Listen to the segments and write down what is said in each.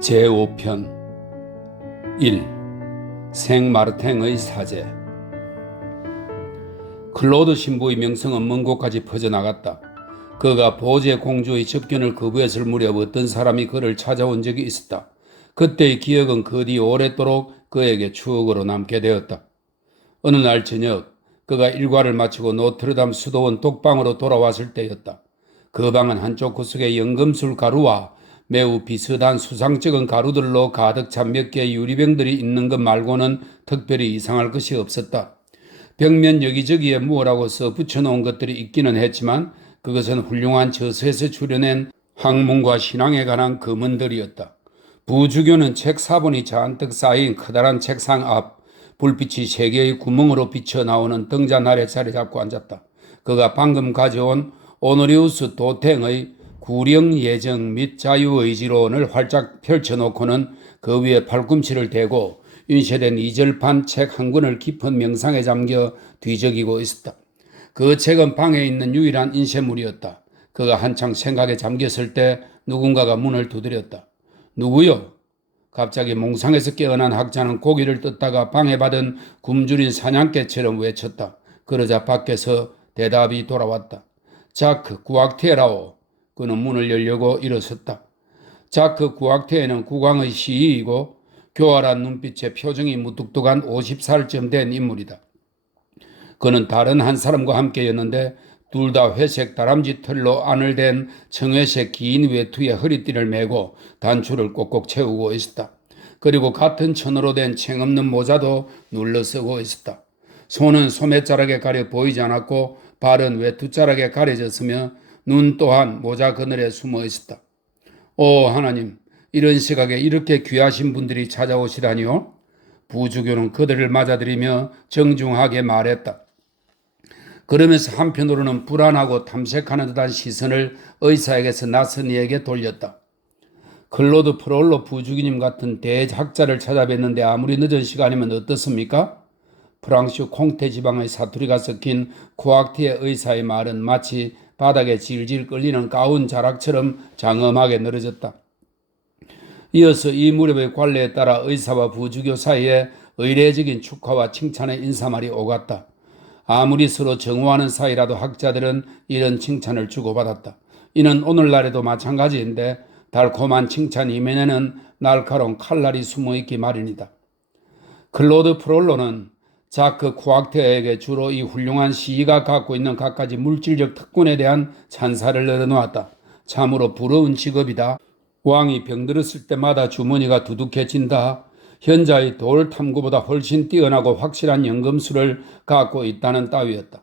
제5편 1. 생마르탱의 사제. 클로드 신부의 명성은 먼 곳까지 퍼져나갔다. 그가 보제 공주의 접견을 거부했을 무렵 어떤 사람이 그를 찾아온 적이 있었다. 그때의 기억은 그 뒤 오랫도록 그에게 추억으로 남게 되었다. 어느 날 저녁 그가 일과를 마치고 노트르담 수도원 독방으로 돌아왔을 때였다. 그 방은 한쪽 구석에 연금술 가루와 매우 비슷한 수상쩍은 가루들로 가득 찬 몇 개의 유리병들이 있는 것 말고는 특별히 이상할 것이 없었다. 벽면 여기저기에 무엇라고 써 붙여놓은 것들이 있기는 했지만 그것은 훌륭한 저서에서 출연한 학문과 신앙에 관한 금언들이었다. 부주교는 책 사본이 잔뜩 쌓인 커다란 책상 앞 불빛이 세 개의 구멍으로 비쳐나오는 등잔 아래 자리 잡고 앉았다. 그가 방금 가져온 오노리우스 도탱의 구령 예정 및 자유의지론을 활짝 펼쳐놓고는 그 위에 팔꿈치를 대고 윤세된 이절판 책 한 권을 깊은 명상에 잠겨 뒤적이고 있었다. 그 책은 방에 있는 유일한 인쇄물이었다. 그가 한창 생각에 잠겼을 때 누군가가 문을 두드렸다. 누구요? 갑자기 몽상에서 깨어난 학자는 고기를 뜯다가 방해 받은 굶주린 사냥개처럼 외쳤다. 그러자 밖에서 대답이 돌아왔다. 자크 구악테라오. 그는 문을 열려고 일어섰다. 자크 구악테는 국왕의 시의이고 교활한 눈빛에 표정이 무뚝뚝한 50살쯤 된 인물이다. 그는 다른 한 사람과 함께였는데 둘 다 회색 다람쥐 털로 안을 댄 청회색 긴 외투에 허리띠를 메고 단추를 꼭꼭 채우고 있었다. 그리고 같은 천으로 된 챙없는 모자도 눌러 쓰고 있었다. 손은 소매자락에 가려 보이지 않았고 발은 외투자락에 가려졌으며 눈 또한 모자 그늘에 숨어 있었다. 오 하나님, 이런 시각에 이렇게 귀하신 분들이 찾아오시다니요? 부주교는 그들을 맞아들이며 정중하게 말했다. 그러면서 한편으로는 불안하고 탐색하는 듯한 시선을 의사에게서 낯선 이에게 돌렸다. 클로드 프롤로 부주기님 같은 대학자를 찾아뵀는데 아무리 늦은 시간이면 어떻습니까? 프랑스 콩테 지방의 사투리가 섞인 쿠악티의 의사의 말은 마치 바닥에 질질 끌리는 가운 자락처럼 장엄하게 늘어졌다. 이어서 이 무렵의 관례에 따라 의사와 부주교 사이에 의례적인 축하와 칭찬의 인사말이 오갔다. 아무리 서로 정오하는 사이라도 학자들은 이런 칭찬을 주고받았다. 이는 오늘날에도 마찬가지인데 달콤한 칭찬 이면에는 날카로운 칼날이 숨어있기 마련이다. 클로드 프롤로는 자크 쿠악테에게 주로 이 훌륭한 시의가 갖고 있는 갖가지 물질적 특권에 대한 찬사를 내려놓았다. 참으로 부러운 직업이다. 왕이 병들었을 때마다 주머니가 두둑해진다. 현자의 돌 탐구보다 훨씬 뛰어나고 확실한 연금술을 갖고 있다는 따위였다.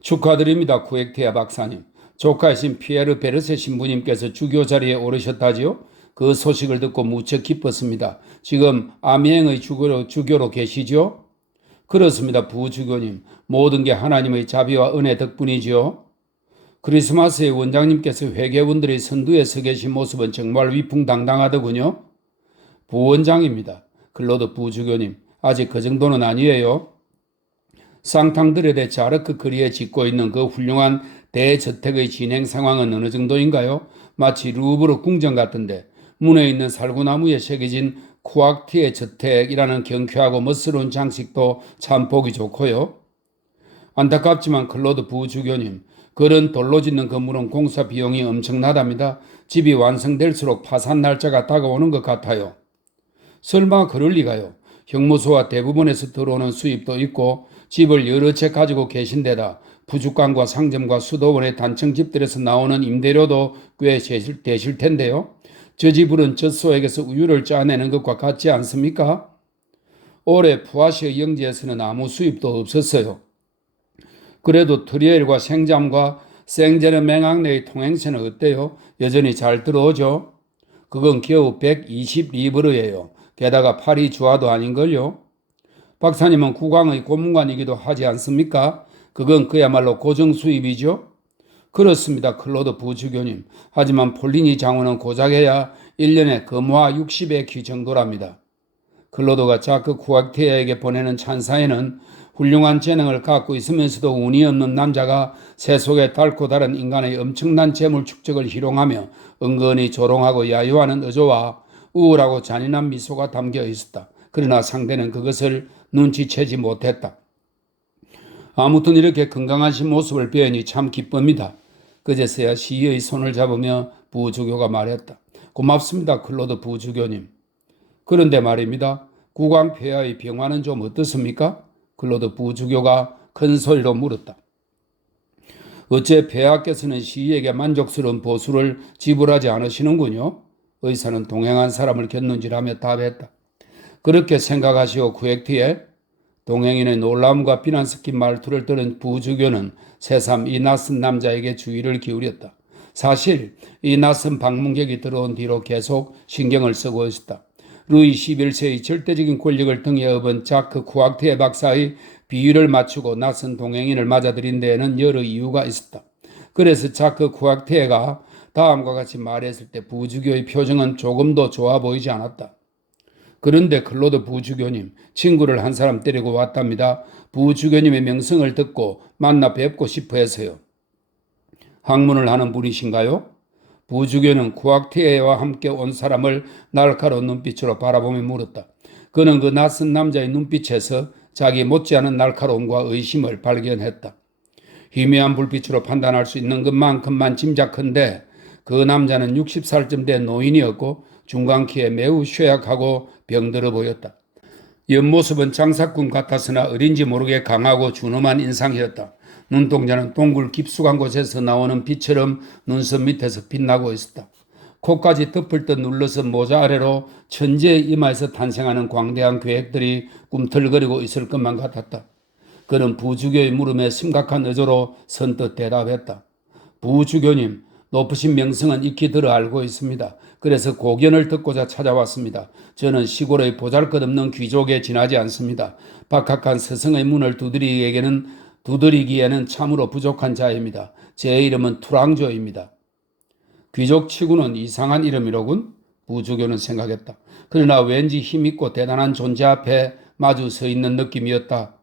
축하드립니다, 쿠엑테야 박사님. 조카이신 피에르 베르세 신부님께서 주교 자리에 오르셨다지요? 그 소식을 듣고 무척 기뻤습니다. 지금 아미행의 주교로 계시죠? 그렇습니다, 부주교님. 모든 게 하나님의 자비와 은혜 덕분이지요. 크리스마스에 원장님께서 회계원들의 선두에 서 계신 모습은 정말 위풍당당하더군요. 부원장입니다. 클로드 부주교님. 아직 그 정도는 아니에요. 쌍탕들에 자르크 거리에 짓고 있는 그 훌륭한 대저택의 진행 상황은 어느 정도인가요? 마치 루브르 궁전 같은데 문에 있는 살구나무에 새겨진 쿠악티의 저택이라는 경쾌하고 멋스러운 장식도 참 보기 좋고요. 안타깝지만 클로드 부주교님, 그런 돌로 짓는 건물은 공사 비용이 엄청나답니다. 집이 완성될수록 파산 날짜가 다가오는 것 같아요. 설마 그럴 리가요. 형무소와 대부분에서 들어오는 수입도 있고 집을 여러 채 가지고 계신 데다 부축관과 상점과 수도원의 단층 집들에서 나오는 임대료도 꽤 되실 텐데요. 저 집은 젖소에게서 우유를 짜내는 것과 같지 않습니까? 올해 푸아시아 영지에서는 아무 수입도 없었어요. 그래도 트리엘과 생잠과 생제르맹앙네의 통행세는 어때요? 여전히 잘 들어오죠? 그건 겨우 120리브르예요. 게다가 파리 주화도 아닌걸요? 박사님은 국왕의 고문관이기도 하지 않습니까? 그건 그야말로 고정 수입이죠? 그렇습니다, 클로드 부주교님. 하지만 폴리니 장원은 고작해야 1년에 금화 60의 퀴 정도랍니다. 클로드가 자크 쿠악테에게 보내는 찬사에는 훌륭한 재능을 갖고 있으면서도 운이 없는 남자가 세속에 닳고 다른 인간의 엄청난 재물 축적을 희롱하며 은근히 조롱하고 야유하는 어조와 우울하고 잔인한 미소가 담겨 있었다. 그러나 상대는 그것을 눈치채지 못했다. 아무튼 이렇게 건강하신 모습을 뵈니 참 기쁩니다. 그제서야 시의 손을 잡으며 부주교가 말했다. 고맙습니다, 클로드 부주교님. 그런데 말입니다. 국왕 폐하의 병화는 좀 어떻습니까? 클로드 부주교가 큰 소리로 물었다. 어째 폐하께서는 시에게 만족스러운 보수를 지불하지 않으시는군요. 의사는 동행한 사람을 곁눈질하며 답했다. 그렇게 생각하시오, 쿠액티에. 동행인의 놀라움과 비난 섞인 말투를 들은 부주교는 새삼 이 낯선 남자에게 주의를 기울였다. 사실 이 낯선 방문객이 들어온 뒤로 계속 신경을 쓰고 있었다. 루이 11세의 절대적인 권력을 등에 업은 자크 쿠악티에 박사의 비위를 맞추고 낯선 동행인을 맞아들인 데에는 여러 이유가 있었다. 그래서 자크 쿠악티에가 다음과 같이 말했을 때 부주교의 표정은 조금도 좋아 보이지 않았다. 그런데 클로드 부주교님, 친구를 한 사람 데리고 왔답니다. 부주교님의 명성을 듣고 만나 뵙고 싶어 해서요. 학문을 하는 분이신가요? 부주교는 쿠악티에와 함께 온 사람을 날카로운 눈빛으로 바라보며 물었다. 그는 그 낯선 남자의 눈빛에서 자기 못지않은 날카로움과 의심을 발견했다. 희미한 불빛으로 판단할 수 있는 것만큼만 짐작컨대 그 남자는 60살쯤 된 노인이었고 중간 키에 매우 쇠약하고 병들어 보였다. 옆모습은 장사꾼 같았으나 어린지 모르게 강하고 준엄한 인상이었다. 눈동자는 동굴 깊숙한 곳에서 나오는 빛처럼 눈썹 밑에서 빛나고 있었다. 코까지 덮을 듯 눌러서 모자 아래로 천재의 이마에서 탄생하는 광대한 계획들이 꿈틀거리고 있을 것만 같았다. 그는 부주교의 물음에 심각한 어조로 선뜻 대답했다. 부주교님, 높으신 명성은 익히 들어 알고 있습니다. 그래서 고견을 듣고자 찾아왔습니다. 저는 시골의 보잘것없는 귀족에 지나지 않습니다. 박학한 스승의 문을 두드리기에는 참으로 부족한 자입니다. 제 이름은 투랑조입니다. 귀족치고는 이상한 이름이로군? 부주교는 생각했다. 그러나 왠지 힘있고 대단한 존재 앞에 마주 서 있는 느낌이었다.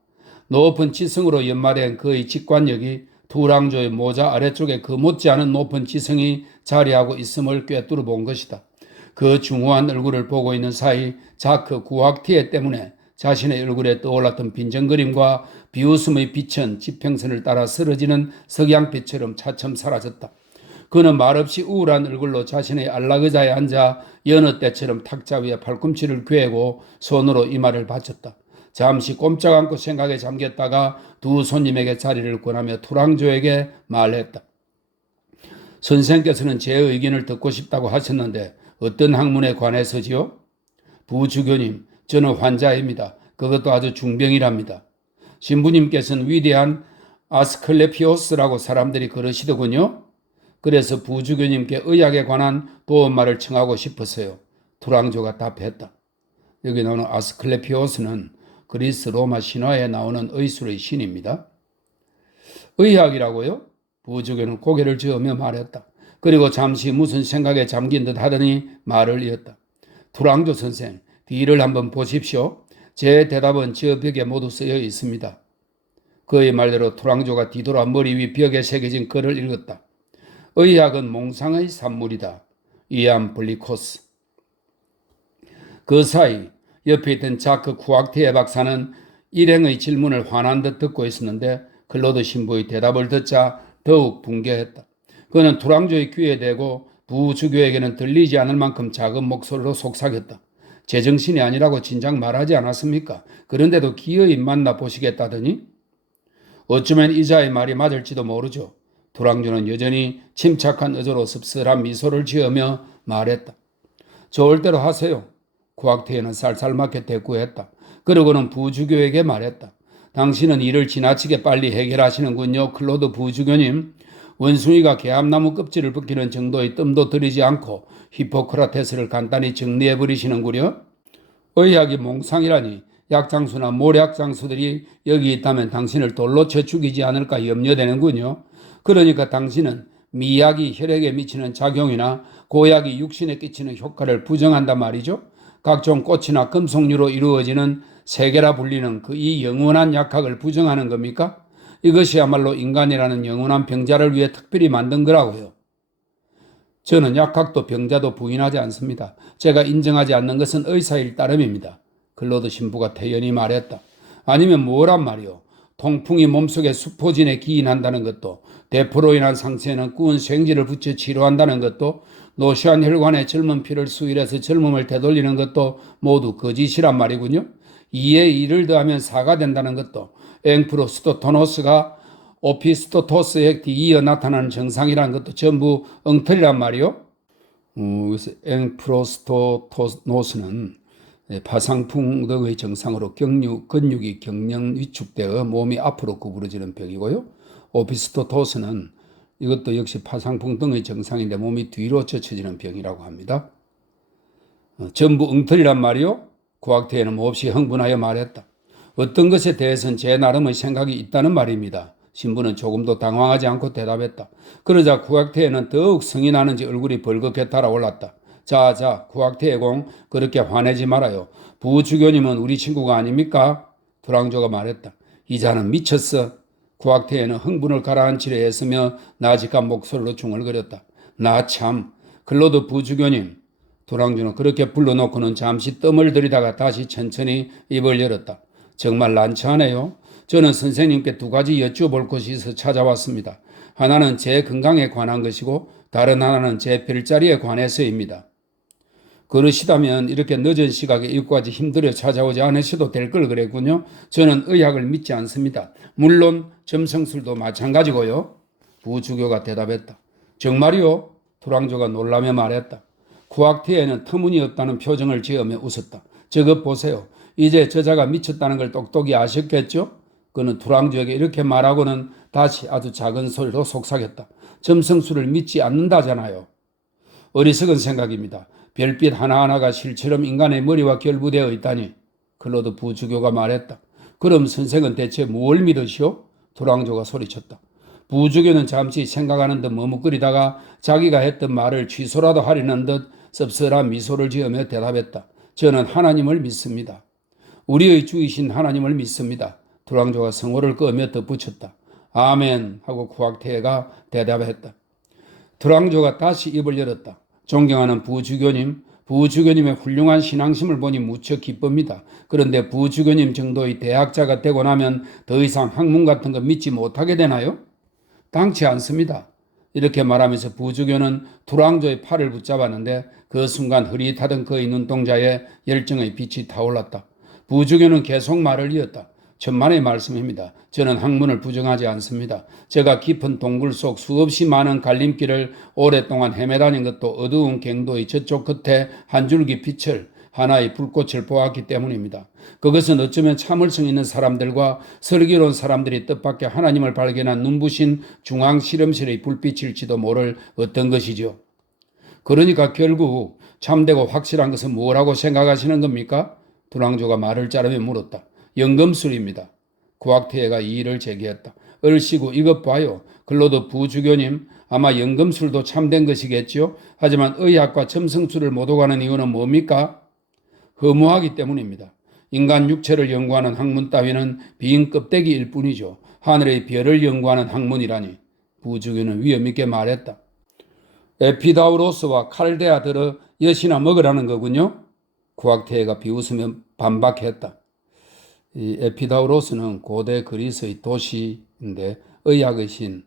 높은 지성으로 연마된 그의 직관력이 투랑조의 모자 아래쪽에 그 못지않은 높은 지성이 자리하고 있음을 꿰뚫어 본 것이다. 그 중후한 얼굴을 보고 있는 사이 자크 구악티에 때문에 자신의 얼굴에 떠올랐던 빈정거림과 비웃음의 빛은 지평선을 따라 쓰러지는 석양빛처럼 차츰 사라졌다. 그는 말없이 우울한 얼굴로 자신의 안락의자에 앉아 여느 때처럼 탁자 위에 팔꿈치를 꿰고 손으로 이마를 받쳤다. 잠시 꼼짝 않고 생각에 잠겼다가 두 손님에게 자리를 권하며 투랑조에게 말했다. 선생께서는 제 의견을 듣고 싶다고 하셨는데 어떤 학문에 관해서지요? 부주교님, 저는 환자입니다. 그것도 아주 중병이랍니다. 신부님께서는 위대한 아스클레피오스라고 사람들이 그러시더군요. 그래서 부주교님께 의학에 관한 도움말을 청하고 싶어서요. 투랑조가 답했다. 여기 나오는 아스클레피오스는 그리스 로마 신화에 나오는 의술의 신입니다. 의학이라고요? 부주교는 고개를 저으며 말했다. 그리고 잠시 무슨 생각에 잠긴 듯 하더니 말을 이었다. 투랑조 선생, 뒤를 한번 보십시오. 제 대답은 저 벽에 모두 쓰여 있습니다. 그의 말대로 투랑조가 뒤돌아 머리 위 벽에 새겨진 글을 읽었다. 의학은 몽상의 산물이다. 이안 블리코스. 그 사이 옆에 있던 자크 쿠악티에 박사는 일행의 질문을 화난 듯 듣고 있었는데 클로드 신부의 대답을 듣자 더욱 붕괴했다. 그는 투랑조의 귀에 대고 부주교에게는 들리지 않을 만큼 작은 목소리로 속삭였다. 제정신이 아니라고 진작 말하지 않았습니까? 그런데도 기어이 만나보시겠다더니? 어쩌면 이자의 말이 맞을지도 모르죠. 투랑조는 여전히 침착한 어조로 씁쓸한 미소를 지으며 말했다. 좋을 대로 하세요. 쿠악티에는 쌀쌀맞게 대꾸했다. 그러고는 부주교에게 말했다. 당신은 일을 지나치게 빨리 해결하시는군요. 클로드 부주교님. 원숭이가 개암나무 껍질을 벗기는 정도의 뜸도 들이지 않고 히포크라테스를 간단히 정리해버리시는군요. 의학이 몽상이라니 약장수나 모략장수들이 여기 있다면 당신을 돌로 쳐 죽이지 않을까 염려되는군요. 그러니까 당신은 미약이 혈액에 미치는 작용이나 고약이 육신에 끼치는 효과를 부정한단 말이죠. 각종 꽃이나 금속류로 이루어지는 세계라 불리는 그 이 영원한 약학을 부정하는 겁니까? 이것이야말로 인간이라는 영원한 병자를 위해 특별히 만든 거라고요. 저는 약학도 병자도 부인하지 않습니다. 제가 인정하지 않는 것은 의사일 따름입니다. 클로드 신부가 태연히 말했다. 아니면 뭐란 말이오? 통풍이 몸속에 수포진에 기인한다는 것도, 대포로 인한 상처에는 구운 생지를 붙여 치료한다는 것도, 노쇠한 혈관에 젊은 피를 수일해서 젊음을 되돌리는 것도 모두 거짓이란 말이군요. 2에 2를 더하면 4가 된다는 것도, 앵프로스토토노스가 오피스토토스에 뒤이어 나타나는 증상이라는 것도 전부 엉터리란 말이요. 그래서 앵프로스토토노스는 파상풍 등의 증상으로 근육이 경련 위축되어 몸이 앞으로 구부러지는 병이고요. 오피스토토스는 이것도 역시 파상풍 등의 증상인데 몸이 뒤로 젖혀지는 병이라고 합니다. 전부 엉터리란 말이요. 구학태에는 몹시 흥분하여 말했다. 어떤 것에 대해서는 제 나름의 생각이 있다는 말입니다. 신부는 조금도 당황하지 않고 대답했다. 그러자 구학태에는 더욱 성이 나는지 얼굴이 벌겋게 달아올랐다. 자, 구학태의공 그렇게 화내지 말아요. 부주교님은 우리 친구가 아닙니까? 두랑조가 말했다. 이자는 미쳤어. 구학태에는 흥분을 가라앉히려 애쓰며 나직한 목소리로 중얼거렸다. 나 참, 클로드 부주교님. 두랑조는 그렇게 불러놓고는 잠시 뜸을 들이다가 다시 천천히 입을 열었다. 정말 난처하네요. 저는 선생님께 2가지 여쭤볼 것이 있어 찾아왔습니다. 하나는 제 건강에 관한 것이고 다른 하나는 제 별자리에 관해서입니다. 그러시다면 이렇게 늦은 시각에 이것까지 힘들어 찾아오지 않으셔도 될 걸 그랬군요. 저는 의학을 믿지 않습니다. 물론 점성술도 마찬가지고요. 부주교가 대답했다. 정말이요? 두랑조가 놀라며 말했다. 구학태에는 터무니없다는 표정을 지으며 웃었다. 저것 보세요. 이제 저자가 미쳤다는 걸 똑똑히 아셨겠죠? 그는 두랑조에게 이렇게 말하고는 다시 아주 작은 소리로 속삭였다. 점성술을 믿지 않는다잖아요. 어리석은 생각입니다. 별빛 하나하나가 실처럼 인간의 머리와 결부되어 있다니. 클로드 부주교가 말했다. 그럼 선생은 대체 뭘 믿으시오? 두랑조가 소리쳤다. 부주교는 잠시 생각하는 듯 머뭇거리다가 자기가 했던 말을 취소라도 하려는 듯 씁쓸한 미소를 지으며 대답했다. 저는 하나님을 믿습니다. 우리의 주이신 하나님을 믿습니다. 두랑조가 성호를 끄며 덧붙였다. 아멘 하고 구학태가 대답했다. 두랑조가 다시 입을 열었다. 존경하는 부주교님의 훌륭한 신앙심을 보니 무척 기쁩니다. 그런데 부주교님 정도의 대학자가 되고 나면 더 이상 학문 같은 거 믿지 못하게 되나요? 당치 않습니다. 이렇게 말하면서 부주교는 두랑조의 팔을 붙잡았는데 그 순간 흐릿하던 그의 눈동자에 열정의 빛이 타올랐다. 부주교는 계속 말을 이었다. 천만의 말씀입니다. 저는 학문을 부정하지 않습니다. 제가 깊은 동굴 속 수없이 많은 갈림길을 오랫동안 헤매다닌 것도 어두운 갱도의 저쪽 끝에 한 줄기 빛을, 하나의 불꽃을 보았기 때문입니다. 그것은 어쩌면 참을성 있는 사람들과 슬기로운 사람들이 뜻밖의 하나님을 발견한 눈부신 중앙 실험실의 불빛일지도 모를 어떤 것이죠. 그러니까 결국 참되고 확실한 것은 뭐라고 생각하시는 겁니까? 두랑조가 말을 자르며 물었다. 연금술입니다. 구학태가 이의를 제기했다. 얼씨구 이것 봐요. 클로드 부주교님 아마 연금술도 참된 것이겠지요. 하지만 의학과 점성술을 못 오가는 이유는 뭡니까? 허무하기 때문입니다. 인간 육체를 연구하는 학문 따위는 빈 껍데기일 뿐이죠. 하늘의 별을 연구하는 학문이라니. 부주교는 위엄있게 말했다. 에피다우로스와 칼데아들을 엿이나 먹으라는 거군요. 구학태가 비웃으며 반박했다. 이 에피다우로스는 고대 그리스의 도시인데 의학의 신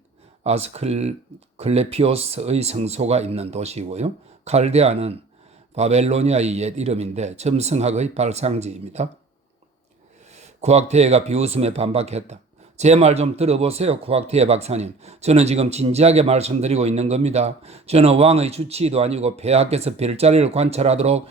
아스클레피오스의 성소가 있는 도시이고요. 칼데아는 바벨로니아의 옛 이름인데 점성학의 발상지입니다. 구학태가 비웃음에 반박했다. 제 말 좀 들어보세요, 구학태 박사님. 저는 지금 진지하게 말씀드리고 있는 겁니다. 저는 왕의 주치의도 아니고 폐하께서 별자리를 관찰하도록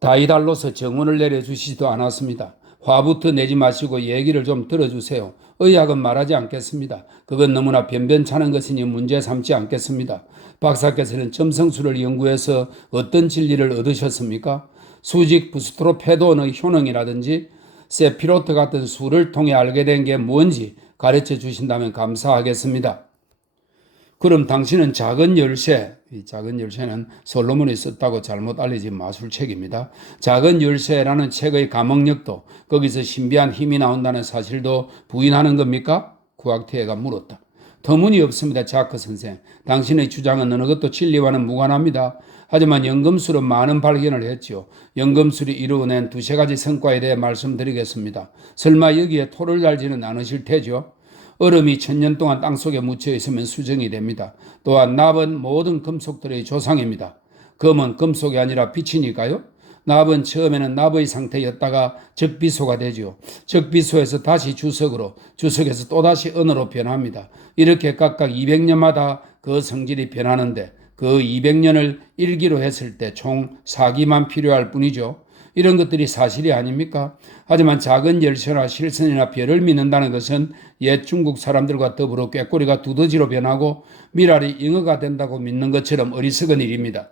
다이달로서 정원을 내려주시지도 않았습니다. 화부터 내지 마시고 얘기를 좀 들어주세요. 의학은 말하지 않겠습니다. 그건 너무나 변변찮은 것이니 문제 삼지 않겠습니다. 박사께서는 점성술을 연구해서 어떤 진리를 얻으셨습니까? 수직 부스트로페돈의 효능이라든지 세피로트 같은 수를 통해 알게 된 게 뭔지 가르쳐 주신다면 감사하겠습니다. 그럼 당신은 작은 열쇠, 이 작은 열쇠는 솔로몬이 썼다고 잘못 알려진 마술책입니다. 작은 열쇠라는 책의 감옥력도 거기서 신비한 힘이 나온다는 사실도 부인하는 겁니까? 구학태가 물었다. 터무니없습니다. 자크 선생. 당신의 주장은 어느 것도 진리와는 무관합니다. 하지만 연금술은 많은 발견을 했죠. 연금술이 이루어낸 두세 가지 성과에 대해 말씀드리겠습니다. 설마 여기에 토를 달지는 않으실 테죠? 얼음이 1000년 동안 땅속에 묻혀 있으면 수정이 됩니다. 또한 납은 모든 금속들의 조상입니다. 금은 금속이 아니라 빛이니까요. 납은 처음에는 납의 상태였다가 적비소가 되죠. 적비소에서 다시 주석으로, 주석에서 또다시 은으로 변합니다. 이렇게 각각 200년마다 그 성질이 변하는데 그 200년을 일기로 했을 때 총 4기만 필요할 뿐이죠. 이런 것들이 사실이 아닙니까? 하지만 작은 열쇠나 실선이나 별을 믿는다는 것은 옛 중국 사람들과 더불어 꾀꼬리가 두더지로 변하고 미랄이 잉어가 된다고 믿는 것처럼 어리석은 일입니다.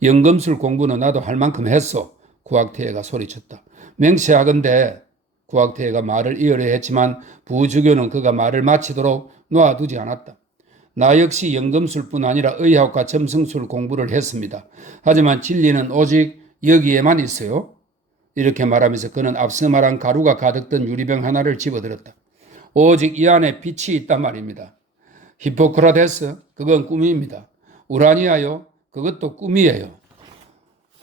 연금술 공부는 나도 할 만큼 했어. 구학태애가 소리쳤다. 맹세하건대 구학태애가 말을 이어려 했지만 부주교는 그가 말을 마치도록 놓아두지 않았다. 나 역시 연금술뿐 아니라 의학과 점성술 공부를 했습니다. 하지만 진리는 오직 여기에만 있어요. 이렇게 말하면서 그는 앞서 말한 가루가 가득 든 유리병 하나를 집어들었다. 오직 이 안에 빛이 있단 말입니다. 히포크라테스, 그건 꿈입니다. 우라니아요, 그것도 꿈이에요.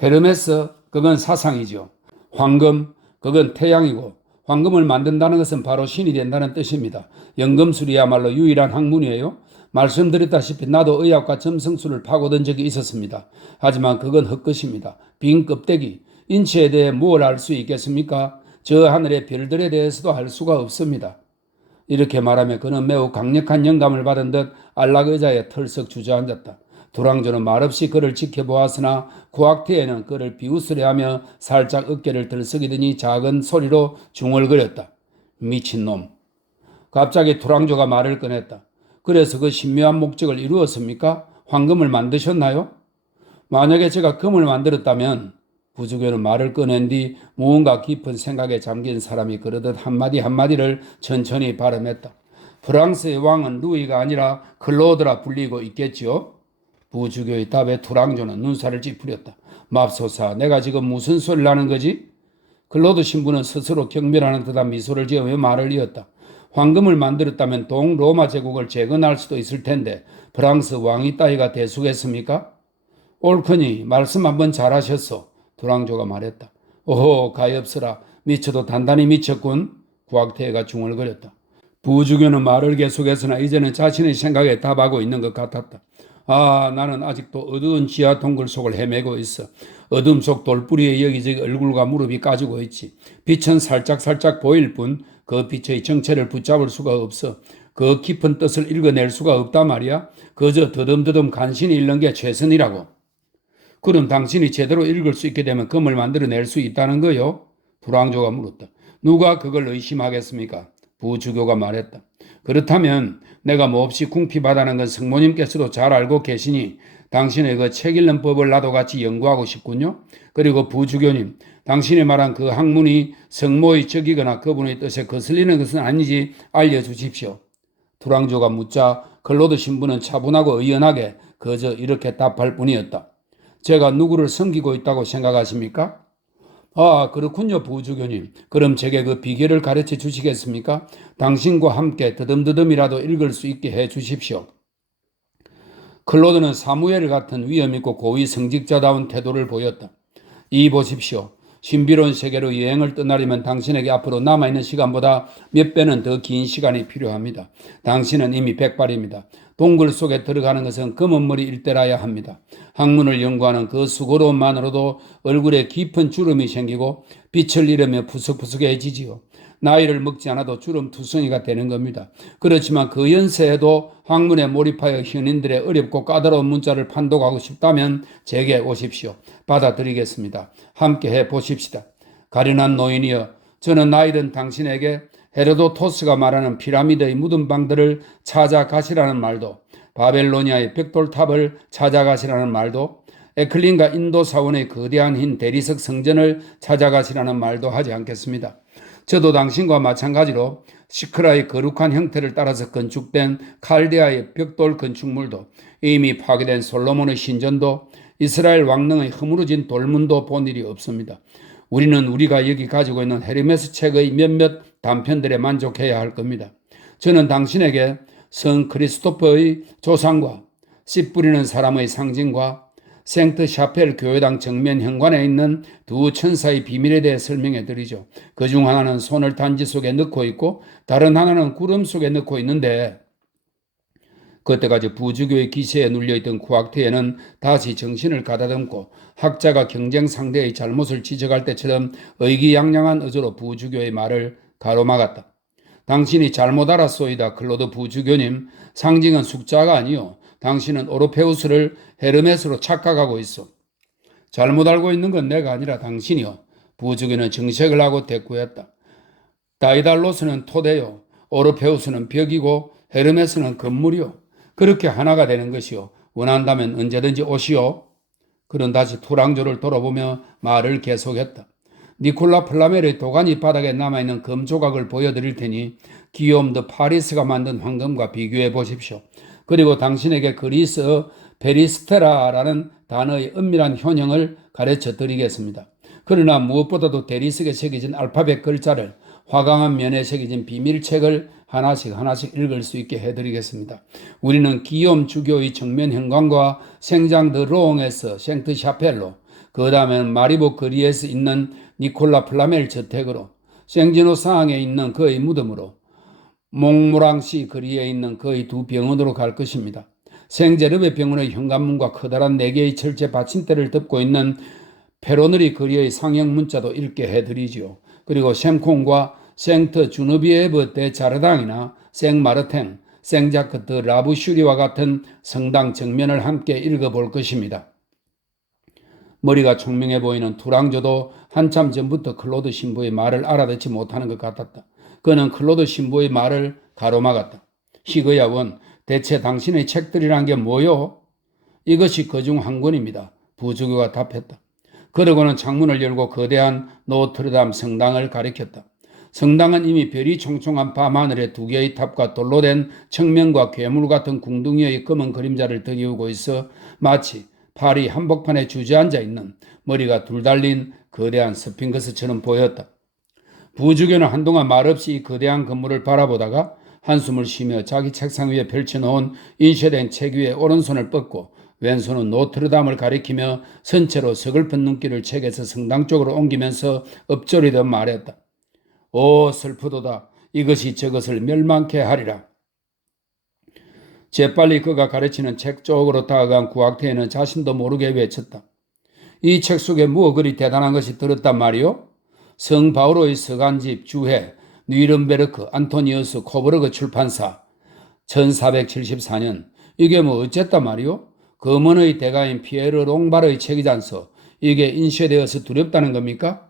헤르메스, 그건 사상이죠. 황금, 그건 태양이고 황금을 만든다는 것은 바로 신이 된다는 뜻입니다. 연금술이야말로 유일한 학문이에요. 말씀드렸다시피 나도 의학과 점성술을 파고든 적이 있었습니다. 하지만 그건 헛것입니다. 빈 껍데기, 인체에 대해 무엇을 알 수 있겠습니까? 저 하늘의 별들에 대해서도 알 수가 없습니다. 이렇게 말하며 그는 매우 강력한 영감을 받은 듯 안락 의자에 털썩 주저앉았다. 두랑조는 말없이 그를 지켜보았으나 구학태에는 그를 비웃으려하며 살짝 어깨를 들썩이더니 작은 소리로 중얼거렸다. 미친놈. 갑자기 두랑조가 말을 꺼냈다. 그래서 그 신묘한 목적을 이루었습니까? 황금을 만드셨나요? 만약에 제가 금을 만들었다면, 부주교는 말을 꺼낸 뒤 무언가 깊은 생각에 잠긴 사람이 그러듯 한마디 한마디를 천천히 발음했다. 프랑스의 왕은 루이가 아니라 클로드라 불리고 있겠지요? 부주교의 답에 투랑조는 눈살을 찌푸렸다. 맙소사, 내가 지금 무슨 소리를 하는 거지? 클로드 신부는 스스로 경멸하는 듯한 미소를 지으며 말을 이었다. 황금을 만들었다면 동로마 제국을 재건할 수도 있을 텐데 프랑스 왕이 따위가 대수겠습니까? 옳거니 말씀 한번 잘하셨소. 두랑조가 말했다. 오호, 가엾으라. 미쳐도 단단히 미쳤군. 구학태가 중얼거렸다. 부주교는 말을 계속했으나 이제는 자신의 생각에 답하고 있는 것 같았다. 아, 나는 아직도 어두운 지하 동굴 속을 헤매고 있어. 어둠 속 돌뿌리에 여기저기 얼굴과 무릎이 까지고 있지. 빛은 살짝 보일 뿐 그 빛의 정체를 붙잡을 수가 없어. 그 깊은 뜻을 읽어낼 수가 없단 말이야. 그저 더듬더듬 간신히 읽는 게 최선이라고. 그럼 당신이 제대로 읽을 수 있게 되면 금을 만들어낼 수 있다는 거요? 두랑조가 물었다. 누가 그걸 의심하겠습니까? 부주교가 말했다. 그렇다면 내가 몹시 궁핍하다는 건 성모님께서도 잘 알고 계시니 당신의 그 책 읽는 법을 나도 같이 연구하고 싶군요. 그리고 부주교님, 당신이 말한 그 학문이 성모의 적이거나 그분의 뜻에 거슬리는 것은 아니지 알려주십시오. 두랑조가 묻자 클로드 신부는 차분하고 의연하게 그저 이렇게 답할 뿐이었다. 제가 누구를 섬기고 있다고 생각하십니까? 아, 그렇군요, 부주교님. 그럼 제게 그 비결을 가르쳐 주시겠습니까? 당신과 함께 더듬더듬이라도 읽을 수 있게 해 주십시오. 클로드는 사무엘 같은 위엄있고 고위 성직자다운 태도를 보였다. 이 보십시오. 신비로운 세계로 여행을 떠나려면 당신에게 앞으로 남아있는 시간보다 몇 배는 더 긴 시간이 필요합니다. 당신은 이미 백발입니다. 동굴 속에 들어가는 것은 검은 머리 일대라야 합니다. 학문을 연구하는 그 수고로움만으로도 얼굴에 깊은 주름이 생기고 빛을 잃으며 푸석푸석해지지요. 나이를 먹지 않아도 주름투성이가 되는 겁니다. 그렇지만 그 연세에도 학문에 몰입하여 현인들의 어렵고 까다로운 문자를 판독하고 싶다면 제게 오십시오. 받아드리겠습니다. 함께 해보십시다. 가련한 노인이여, 저는 나이든 당신에게 헤로도토스가 말하는 피라미드의 묻은 방들을 찾아가시라는 말도, 바벨로니아의 벽돌탑을 찾아가시라는 말도, 에클린과 인도 사원의 거대한 흰 대리석 성전을 찾아가시라는 말도 하지 않겠습니다. 저도 당신과 마찬가지로 시크라의 거룩한 형태를 따라서 건축된 칼데아의 벽돌 건축물도, 이미 파괴된 솔로몬의 신전도, 이스라엘 왕릉의 허물어진 돌문도 본 일이 없습니다. 우리는 우리가 여기 가지고 있는 헤르메스 책의 몇몇 단편들에 만족해야 할 겁니다. 저는 당신에게 성 크리스토퍼의 조상과 씨 뿌리는 사람의 상징과 생트 샤펠 교회당 정면 현관에 있는 두 천사의 비밀에 대해 설명해 드리죠. 그중 하나는 손을 단지 속에 넣고 있고 다른 하나는 구름 속에 넣고 있는데, 그때까지 부주교의 기세에 눌려있던 쿠악트에는 다시 정신을 가다듬고 학자가 경쟁 상대의 잘못을 지적할 때처럼 의기양양한 어조로 부주교의 말을 가로막았다. 당신이 잘못 알았소이다, 클로드 부주교님. 상징은 숫자가 아니요, 당신은 오르페우스를 헤르메스로 착각하고 있어. 잘못 알고 있는 건 내가 아니라 당신이요. 부주교는 정색을 하고 대꾸했다. 다이달로스는 토대요, 오르페우스는 벽이고 헤르메스는 건물이요. 그렇게 하나가 되는 것이요. 원한다면 언제든지 오시오. 그는 다시 투랑조를 돌아보며 말을 계속했다. 니콜라 플라멜의 도가니 바닥에 남아있는 금 조각을 보여드릴 테니 기욤 드 파리스가 만든 황금과 비교해 보십시오. 그리고 당신에게 그리스어 페리스테라라는 단어의 은밀한 효능을 가르쳐 드리겠습니다. 그러나 무엇보다도 대리석에 새겨진 알파벳 글자를 화강한 면에 새겨진 비밀책을 하나씩 읽을 수 있게 해드리겠습니다. 우리는 기욤 주교의 정면 현관과 생장 드 로옹에서 생트 샤펠로, 그 다음에는 마리보 거리에서 있는 니콜라 플라멜 저택으로, 생지노 상항에 있는 그의 무덤으로, 몽모랑시 거리에 있는 그의 두 병원으로 갈 것입니다. 생제르베 병원의 현관문과 커다란 4개의 철제 받침대를 덮고 있는 페로너리 거리의 상형 문자도 읽게 해드리지요. 그리고 샘콩과 생트 주누비에브 대 자르당이나 생마르탱, 생자크 드 라부슈리와 같은 성당 정면을 함께 읽어볼 것입니다. 머리가 총명해 보이는 투랑조도 한참 전부터 클로드 신부의 말을 알아듣지 못하는 것 같았다. 그는 클로드 신부의 말을 가로막았다. 희거야 원, 대체 당신의 책들이란 게 뭐요? 이것이 그중 한 권입니다. 부주교가 답했다. 그러고는 창문을 열고 거대한 노트르담 성당을 가리켰다. 성당은 이미 별이 총총한 밤하늘에 2개의 탑과 돌로 된 청명과 괴물 같은 궁둥이의 검은 그림자를 드리우고 있어 마치 파리 한복판에 주저앉아 있는 머리가 둘 달린 거대한 스핑크스처럼 보였다. 부주교는 한동안 말없이 이 거대한 건물을 바라보다가 한숨을 쉬며 자기 책상 위에 펼쳐놓은 인쇄된 책 위에 오른손을 뻗고 왼손은 노트르담을 가리키며 선체로 서글픈 눈길을 책에서 성당 쪽으로 옮기면서 엎조리듯 말했다. 오 슬프도다. 이것이 저것을 멸망케 하리라. 재빨리 그가 가르치는 책 쪽으로 다가간 구악태에는 자신도 모르게 외쳤다. 이 책 속에 무엇 그리 대단한 것이 들었단 말이오? 성 바오로의 서간집 주해 뉘른베르크 안토니우스 코버르그 출판사 1474년. 이게 뭐 어쨌단 말이오? 검은의 대가인 피에르 롱바르의 책이잖소. 이게 인쇄되어서 두렵다는 겁니까?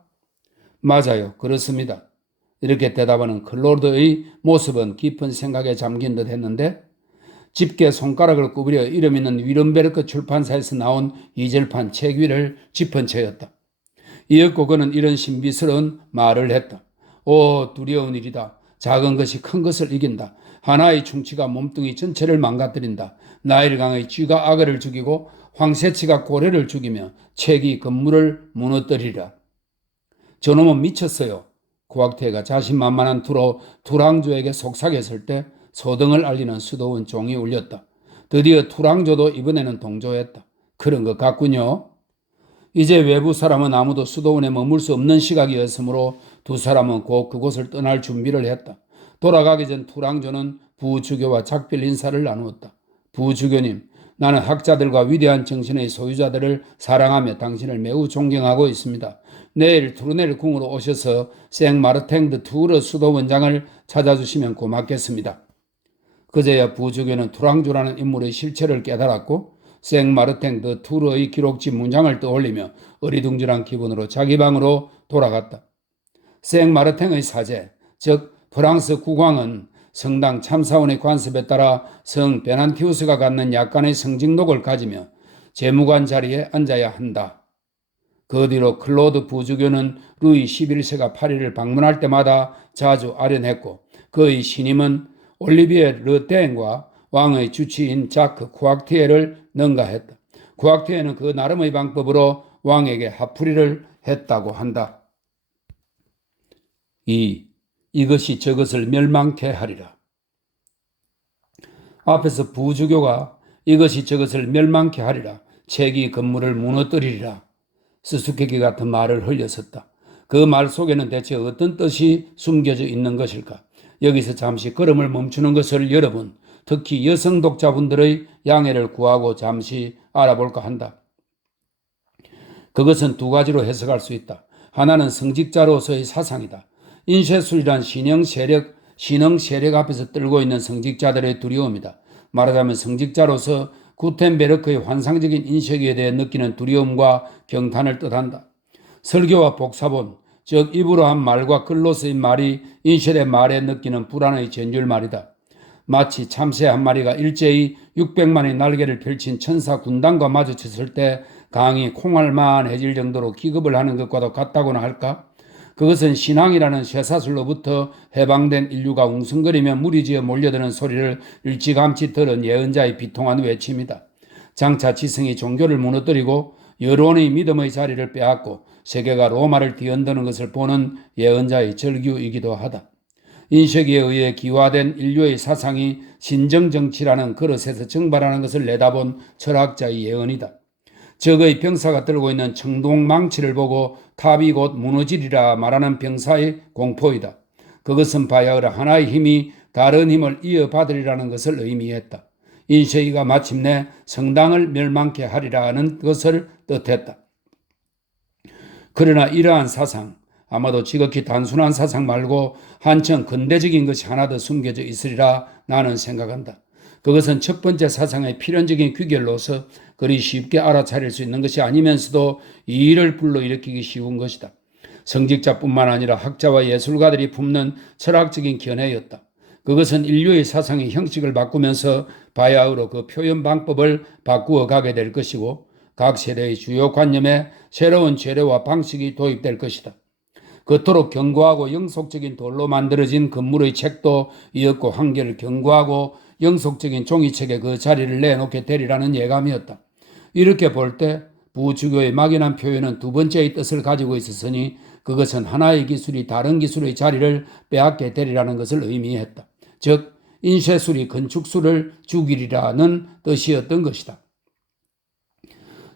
맞아요. 그렇습니다. 이렇게 대답하는 클로드의 모습은 깊은 생각에 잠긴 듯 했는데 집게 손가락을 구부려 이름 있는 위른베르크 출판사에서 나온 이절판 책 위를 짚은 채였다. 이윽고 그는 이런 신비스러운 말을 했다. 오 두려운 일이다. 작은 것이 큰 것을 이긴다. 하나의 충치가 몸뚱이 전체를 망가뜨린다. 나일강의 쥐가 악어를 죽이고 황새치가 고래를 죽이며 책이 건물을 무너뜨리라. 저놈은 미쳤어요. 고학태가 자신만만한 투로 투랑조에게 속삭였을 때 소등을 알리는 수도원 종이 울렸다. 드디어 투랑조도 이번에는 동조했다. 그런 것 같군요. 이제 외부 사람은 아무도 수도원에 머물 수 없는 시각이었으므로 두 사람은 곧 그곳을 떠날 준비를 했다. 돌아가기 전 투랑조는 부주교와 작별 인사를 나누었다. 부주교님, 나는 학자들과 위대한 정신의 소유자들을 사랑하며 당신을 매우 존경하고 있습니다. 내일 투르넬 궁으로 오셔서 생마르탱 드 투르 수도원장을 찾아주시면 고맙겠습니다. 그제야 부주교는 투랑조라는 인물의 실체를 깨달았고 생마르탱 드 투르의 기록지 문장을 떠올리며 어리둥절한 기분으로 자기 방으로 돌아갔다. 생마르탱의 사제, 즉 프랑스 국왕은 성당 참사원의 관습에 따라 성 베난티우스가 갖는 약간의 성직록을 가지며 재무관 자리에 앉아야 한다. 그 뒤로 클로드 부주교는 루이 11세가 파리를 방문할 때마다 자주 아련했고 그의 신임은 올리비에 르땡과 왕의 주치인 자크 쿠악티에를 능가했다. 쿠악티에는 그 나름의 방법으로 왕에게 화풀이를 했다고 한다. 이것이 저것을 멸망케 하리라. 앞에서 부주교가 이것이 저것을 멸망케 하리라, 책이 건물을 무너뜨리리라 수수께끼 같은 말을 흘렸었다. 그 말 속에는 대체 어떤 뜻이 숨겨져 있는 것일까? 여기서 잠시 걸음을 멈추는 것을 여러분, 특히 여성 독자분들의 양해를 구하고 잠시 알아볼까 한다. 그것은 두 가지로 해석할 수 있다. 하나는 성직자로서의 사상이다. 인쇄술이란 신흥 세력 앞에서 떨고 있는 성직자들의 두려움이다. 말하자면 성직자로서 구텐베르크의 환상적인 인쇄기에 대해 느끼는 두려움과 경탄을 뜻한다. 설교와 복사본, 즉 입으로 한 말과 글로 쓰인 말이 인쇄된 말에 느끼는 불안의 전율 말이다. 마치 참새 한 마리가 일제히 600만의 날개를 펼친 천사 군단과 마주쳤을 때 강이 콩알만해질 정도로 기겁을 하는 것과도 같다고나 할까? 그것은 신앙이라는 쇠사슬로부터 해방된 인류가 웅성거리며 무리지어 몰려드는 소리를 일찌감치 들은 예언자의 비통한 외침이다. 장차 지성이 종교를 무너뜨리고 여론의 믿음의 자리를 빼앗고 세계가 로마를 뒤흔드는 것을 보는 예언자의 절규이기도 하다. 인쇄기에 의해 기화된 인류의 사상이 신정정치라는 그릇에서 증발하는 것을 내다본 철학자의 예언이다. 적의 병사가 들고 있는 청동망치를 보고 탑이 곧 무너지리라 말하는 병사의 공포이다. 그것은 바야흐로 하나의 힘이 다른 힘을 이어받으리라는 것을 의미했다. 인쇄기가 마침내 성당을 멸망케 하리라는 것을 뜻했다. 그러나 이러한 사상, 아마도 지극히 단순한 사상 말고 한층 근대적인 것이 하나 더 숨겨져 있으리라 나는 생각한다. 그것은 첫 번째 사상의 필연적인 귀결로서 그리 쉽게 알아차릴 수 있는 것이 아니면서도 이의를 불러일으키기 쉬운 것이다. 성직자뿐만 아니라 학자와 예술가들이 품는 철학적인 견해였다. 그것은 인류의 사상의 형식을 바꾸면서 바야흐로 그 표현 방법을 바꾸어 가게 될 것이고 각 세대의 주요 관념에 새로운 재료와 방식이 도입될 것이다. 그토록 견고하고 영속적인 돌로 만들어진 건물의 책도 이었고 한결 견고하고 영속적인 종이책에 그 자리를 내놓게 되리라는 예감이었다. 이렇게 볼 때 부주교의 막연한 표현은 두 번째의 뜻을 가지고 있었으니 그것은 하나의 기술이 다른 기술의 자리를 빼앗게 되리라는 것을 의미했다. 즉 인쇄술이 건축술을 죽이리라는 뜻이었던 것이다.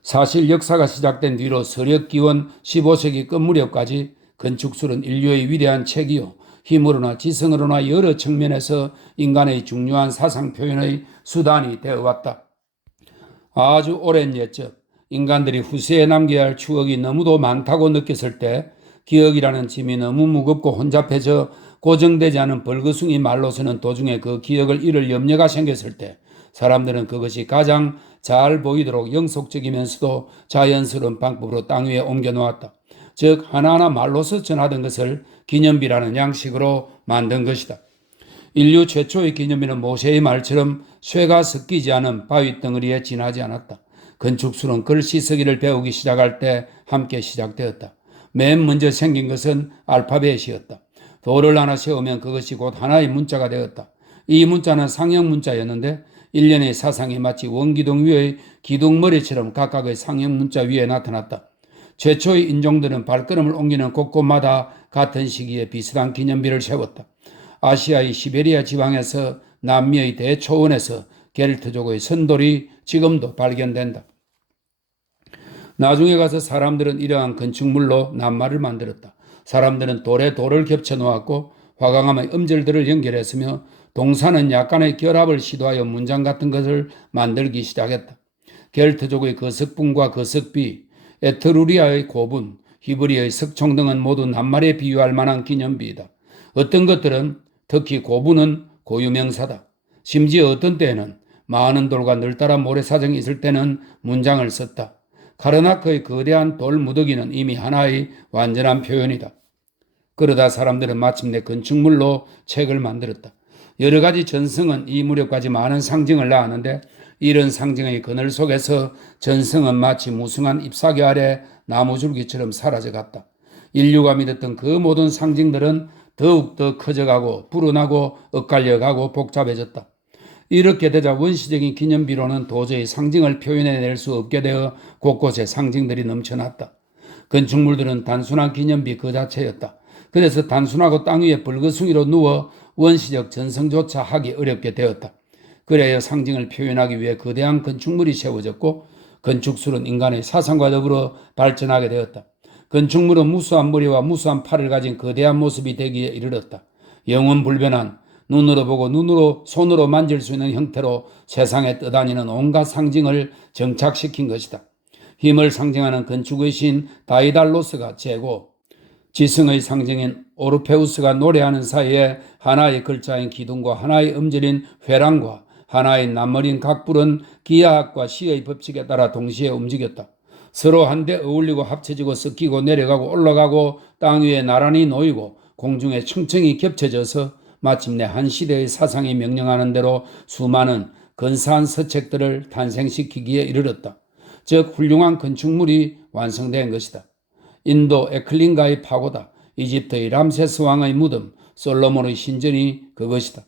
사실 역사가 시작된 뒤로 서력기원 15세기 끝 무렵까지 건축술은 인류의 위대한 책이요 힘으로나 지성으로나 여러 측면에서 인간의 중요한 사상 표현의 수단이 되어왔다. 아주 오랜 옛적 인간들이 후세에 남겨야 할 추억이 너무도 많다고 느꼈을 때 기억이라는 짐이 너무 무겁고 혼잡해져 고정되지 않은 벌거숭이 말로서는 도중에 그 기억을 잃을 염려가 생겼을 때 사람들은 그것이 가장 잘 보이도록 영속적이면서도 자연스러운 방법으로 땅 위에 옮겨놓았다. 즉 하나하나 말로서 전하던 것을 기념비라는 양식으로 만든 것이다. 인류 최초의 기념비는 모세의 말처럼 쇠가 섞이지 않은 바위 덩어리에 지나지 않았다. 건축술은 글씨 쓰기를 배우기 시작할 때 함께 시작되었다. 맨 먼저 생긴 것은 알파벳이었다. 돌을 하나 세우면 그것이 곧 하나의 문자가 되었다. 이 문자는 상형 문자였는데 일련의 사상이 마치 원기둥 위의 기둥머리처럼 각각의 상형 문자 위에 나타났다. 최초의 인종들은 발걸음을 옮기는 곳곳마다 같은 시기에 비슷한 기념비를 세웠다. 아시아의 시베리아 지방에서 남미의 대초원에서 겔트족의 선돌이 지금도 발견된다. 나중에 가서 사람들은 이러한 건축물로 낱말을 만들었다. 사람들은 돌에 돌을 겹쳐 놓았고 화강암의 음절들을 연결했으며 동사는 약간의 결합을 시도하여 문장 같은 것을 만들기 시작했다. 겔트족의 거석분과 거석비, 에트루리아의 고분, 히브리의 석총 등은 모두 낱말에 비유할 만한 기념비이다. 어떤 것들은 특히 고분은 고유명사다. 심지어 어떤 때에는 많은 돌과 널따라 모래사정이 있을 때는 문장을 썼다. 카르나크의 거대한 돌 무더기는 이미 하나의 완전한 표현이다. 그러다 사람들은 마침내 건축물로 책을 만들었다. 여러 가지 전승은 이 무렵까지 많은 상징을 낳았는데 이런 상징의 그늘 속에서 전승은 마치 무성한 잎사귀 아래 나무줄기처럼 사라져갔다. 인류가 믿었던 그 모든 상징들은 더욱더 커져가고 불어나고 엇갈려가고 복잡해졌다. 이렇게 되자 원시적인 기념비로는 도저히 상징을 표현해낼 수 없게 되어 곳곳에 상징들이 넘쳐났다. 건축물들은 단순한 기념비 그 자체였다. 그래서 단순하고 땅 위에 벌거숭이로 누워 원시적 전승조차 하기 어렵게 되었다. 그래야 상징을 표현하기 위해 거대한 건축물이 세워졌고 건축술은 인간의 사상과 더불어 발전하게 되었다. 건축물은 무수한 머리와 무수한 팔을 가진 거대한 모습이 되기에 이르렀다. 영원 불변한 눈으로 보고 눈으로 손으로 만질 수 있는 형태로 세상에 떠다니는 온갖 상징을 정착시킨 것이다. 힘을 상징하는 건축의 신 다이달로스가 재고 지성의 상징인 오르페우스가 노래하는 사이에 하나의 글자인 기둥과 하나의 음절인 회랑과 하나의 남머린 각불은 기하학과 시의 법칙에 따라 동시에 움직였다. 서로 한데 어울리고 합쳐지고 섞이고 내려가고 올라가고 땅 위에 나란히 놓이고 공중에 층층이 겹쳐져서 마침내 한 시대의 사상이 명령하는 대로 수많은 근사한 서책들을 탄생시키기에 이르렀다. 즉 훌륭한 건축물이 완성된 것이다. 인도 에클린가의 파고다, 이집트의 람세스 왕의 무덤, 솔로몬의 신전이 그것이다.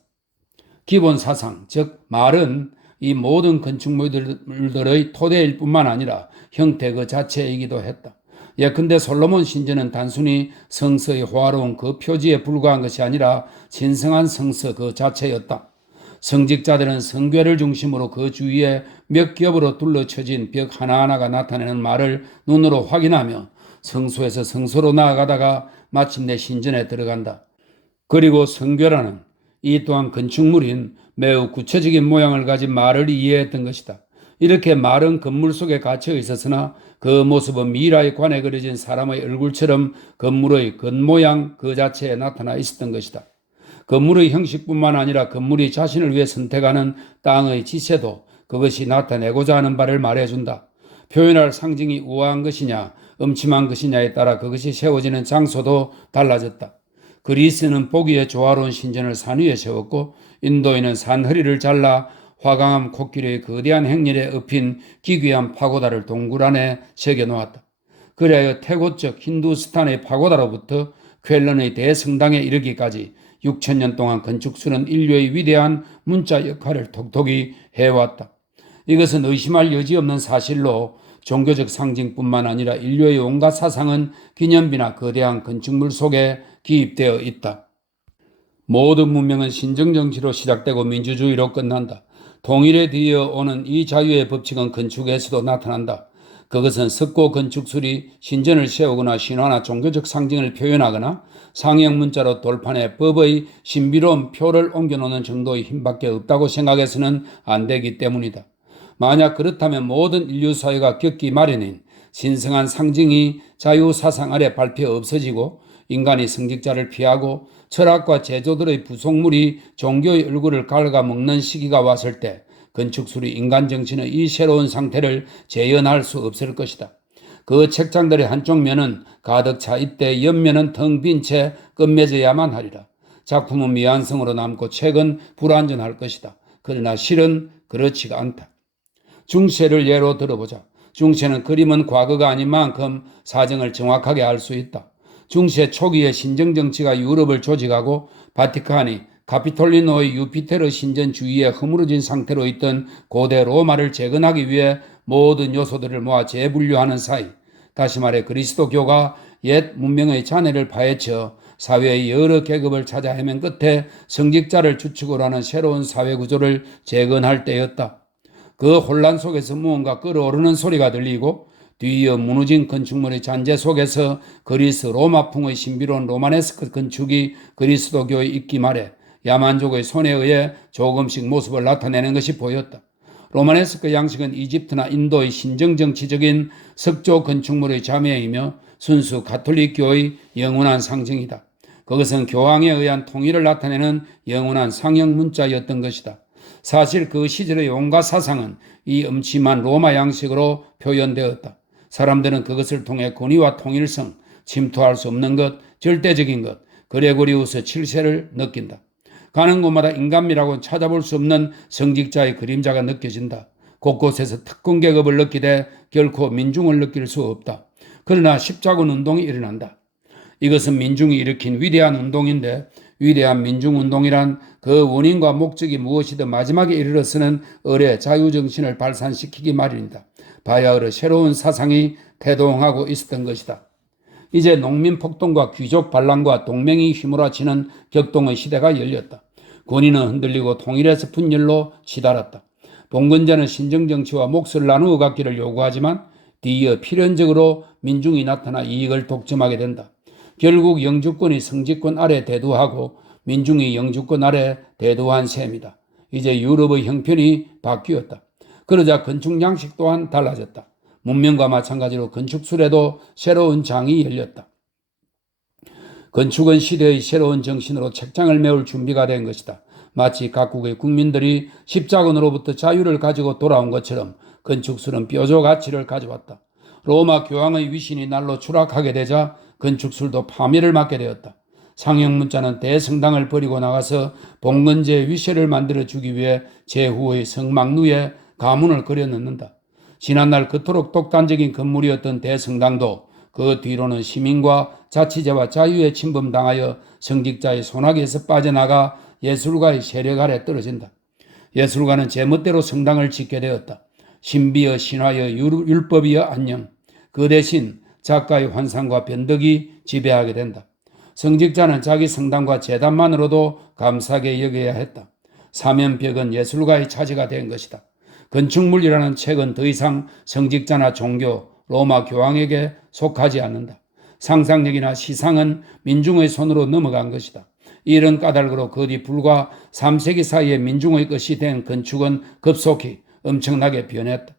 기본 사상, 즉 말은 이 모든 건축물들의 토대일 뿐만 아니라 형태 그 자체이기도 했다. 예컨대 솔로몬 신전은 단순히 성서의 호화로운 그 표지에 불과한 것이 아니라 신성한 성서 그 자체였다. 성직자들은 성궤를 중심으로 그 주위에 몇 겹으로 둘러쳐진 벽 하나하나가 나타내는 말을 눈으로 확인하며 성소에서 성소로 나아가다가 마침내 신전에 들어간다. 그리고 성궤라는 이 또한 건축물인 매우 구체적인 모양을 가진 말을 이해했던 것이다. 이렇게 말은 건물 속에 갇혀 있었으나 그 모습은 미라의 관에 그려진 사람의 얼굴처럼 건물의 겉모양 그 자체에 나타나 있었던 것이다. 건물의 형식뿐만 아니라 건물이 자신을 위해 선택하는 땅의 지세도 그것이 나타내고자 하는 바를 말해준다. 표현할 상징이 우아한 것이냐 음침한 것이냐에 따라 그것이 세워지는 장소도 달라졌다. 그리스는 보기에 조화로운 신전을 산 위에 세웠고 인도인은 산 허리를 잘라 화강암 코끼리의 거대한 행렬에 엎인 기괴한 파고다를 동굴 안에 새겨놓았다. 그리하여 태고적 힌두스탄의 파고다로부터 쾰런의 대성당에 이르기까지 6,000년 동안 건축술은 인류의 위대한 문자 역할을 톡톡히 해왔다. 이것은 의심할 여지 없는 사실로 종교적 상징뿐만 아니라 인류의 온갖 사상은 기념비나 거대한 건축물 속에 기입되어 있다. 모든 문명은 신정정치로 시작되고 민주주의로 끝난다. 통일에 뒤이어 오는 이 자유의 법칙은 건축에서도 나타난다. 그것은 석고 건축술이 신전을 세우거나 신화나 종교적 상징을 표현하거나 상형 문자로 돌판에 법의 신비로운 표를 옮겨놓는 정도의 힘밖에 없다고 생각해서는 안 되기 때문이다. 만약 그렇다면 모든 인류 사회가 겪기 마련인 신성한 상징이 자유사상 아래 밟혀 없어지고 인간이 성직자를 피하고 철학과 제조들의 부속물이 종교의 얼굴을 갉아먹는 시기가 왔을 때 건축술이 인간 정신의 이 새로운 상태를 재현할 수 없을 것이다. 그 책장들의 한쪽 면은 가득 차 있되 옆면은 텅 빈 채 끝맺어야만 하리라. 작품은 미완성으로 남고 책은 불완전할 것이다. 그러나 실은 그렇지가 않다. 중세를 예로 들어보자. 중세는 그림은 과거가 아닌 만큼 사정을 정확하게 알 수 있다. 중세 초기에 신정정치가 유럽을 조직하고 바티칸이 카피톨리노의 유피테르 신전 주위에 허물어진 상태로 있던 고대 로마를 재건하기 위해 모든 요소들을 모아 재분류하는 사이, 다시 말해 그리스도교가 옛 문명의 잔해를 파헤쳐 사회의 여러 계급을 찾아 헤맨 끝에 성직자를 주축으로 하는 새로운 사회 구조를 재건할 때였다. 그 혼란 속에서 무언가 끓어오르는 소리가 들리고 뒤이어 무너진 건축물의 잔재 속에서 그리스 로마풍의 신비로운 로마네스크 건축이 그리스도교에 있기 말해 야만족의 손에 의해 조금씩 모습을 나타내는 것이 보였다. 로마네스크 양식은 이집트나 인도의 신정정치적인 석조 건축물의 자매이며 순수 가톨릭교의 영원한 상징이다. 그것은 교황에 의한 통일을 나타내는 영원한 상형 문자였던 것이다. 사실 그 시절의 온갖 사상은 이 음침한 로마 양식으로 표현되었다. 사람들은 그것을 통해 권위와 통일성, 침투할 수 없는 것, 절대적인 것, 그레고리우스 7세를 느낀다. 가는 곳마다 인간미라고 찾아볼 수 없는 성직자의 그림자가 느껴진다. 곳곳에서 특권 계급을 느끼되 결코 민중을 느낄 수 없다. 그러나 십자군 운동이 일어난다. 이것은 민중이 일으킨 위대한 운동인데 위대한 민중운동이란 그 원인과 목적이 무엇이든 마지막에 이르러서는 을의 자유정신을 발산시키기 마련이다. 바야흐로 새로운 사상이 태동하고 있었던 것이다. 이제 농민 폭동과 귀족 반란과 동맹이 휘몰아치는 격동의 시대가 열렸다. 권위는 흔들리고 통일에서 분열로 치달았다. 봉건자는 신정정치와 몫을 나누어 갖기를 요구하지만 뒤이어 필연적으로 민중이 나타나 이익을 독점하게 된다. 결국 영주권이 성직권 아래 대두하고 민중이 영주권 아래 대두한 셈이다. 이제 유럽의 형편이 바뀌었다. 그러자 건축 양식 또한 달라졌다. 문명과 마찬가지로 건축술에도 새로운 장이 열렸다. 건축은 시대의 새로운 정신으로 책장을 메울 준비가 된 것이다. 마치 각국의 국민들이 십자군으로부터 자유를 가지고 돌아온 것처럼 건축술은 뼈조 가치를 가져왔다. 로마 교황의 위신이 날로 추락하게 되자 건축술도 파멸을 맞게 되었다. 상형문자는 대성당을 버리고 나가서 봉건제의 위세를 만들어주기 위해 제후의 성막루에 가문을 그려넣는다. 지난날 그토록 독단적인 건물이었던 대성당도 그 뒤로는 시민과 자치제와 자유에 침범당하여 성직자의 손아귀에서 빠져나가 예술가의 세력 아래 떨어진다. 예술가는 제멋대로 성당을 짓게 되었다. 신비여 신화여 율법이여 안녕. 그 대신 작가의 환상과 변덕이 지배하게 된다. 성직자는 자기 성당과 재단만으로도 감사하게 여겨야 했다. 사면벽은 예술가의 차지가 된 것이다. 건축물이라는 책은 더 이상 성직자나 종교, 로마 교황에게 속하지 않는다. 상상력이나 시상은 민중의 손으로 넘어간 것이다. 이런 까닭으로 거의 불과 3세기 사이에 민중의 것이 된 건축은 급속히 엄청나게 변했다.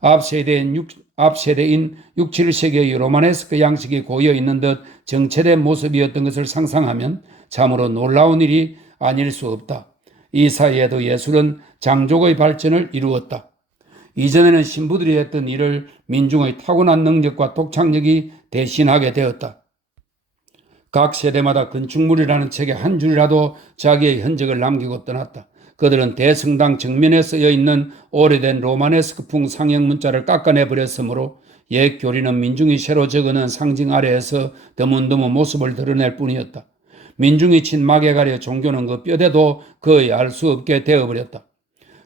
앞 세대인 6, 7세기의 로마네스크 양식이 고여 있는 듯 정체된 모습이었던 것을 상상하면 참으로 놀라운 일이 아닐 수 없다. 이 사이에도 예술은 장족의 발전을 이루었다. 이전에는 신부들이 했던 일을 민중의 타고난 능력과 독창력이 대신하게 되었다. 각 세대마다 건축물이라는 책에 한 줄이라도 자기의 흔적을 남기고 떠났다. 그들은 대성당 정면에 쓰여 있는 오래된 로마네스크풍 상형 문자를 깎아내버렸으므로 옛 교리는 민중이 새로 적어낸 상징 아래에서 드문드문 모습을 드러낼 뿐이었다. 민중이 친 막에 가려 종교는 그 뼈대도 거의 알 수 없게 되어버렸다.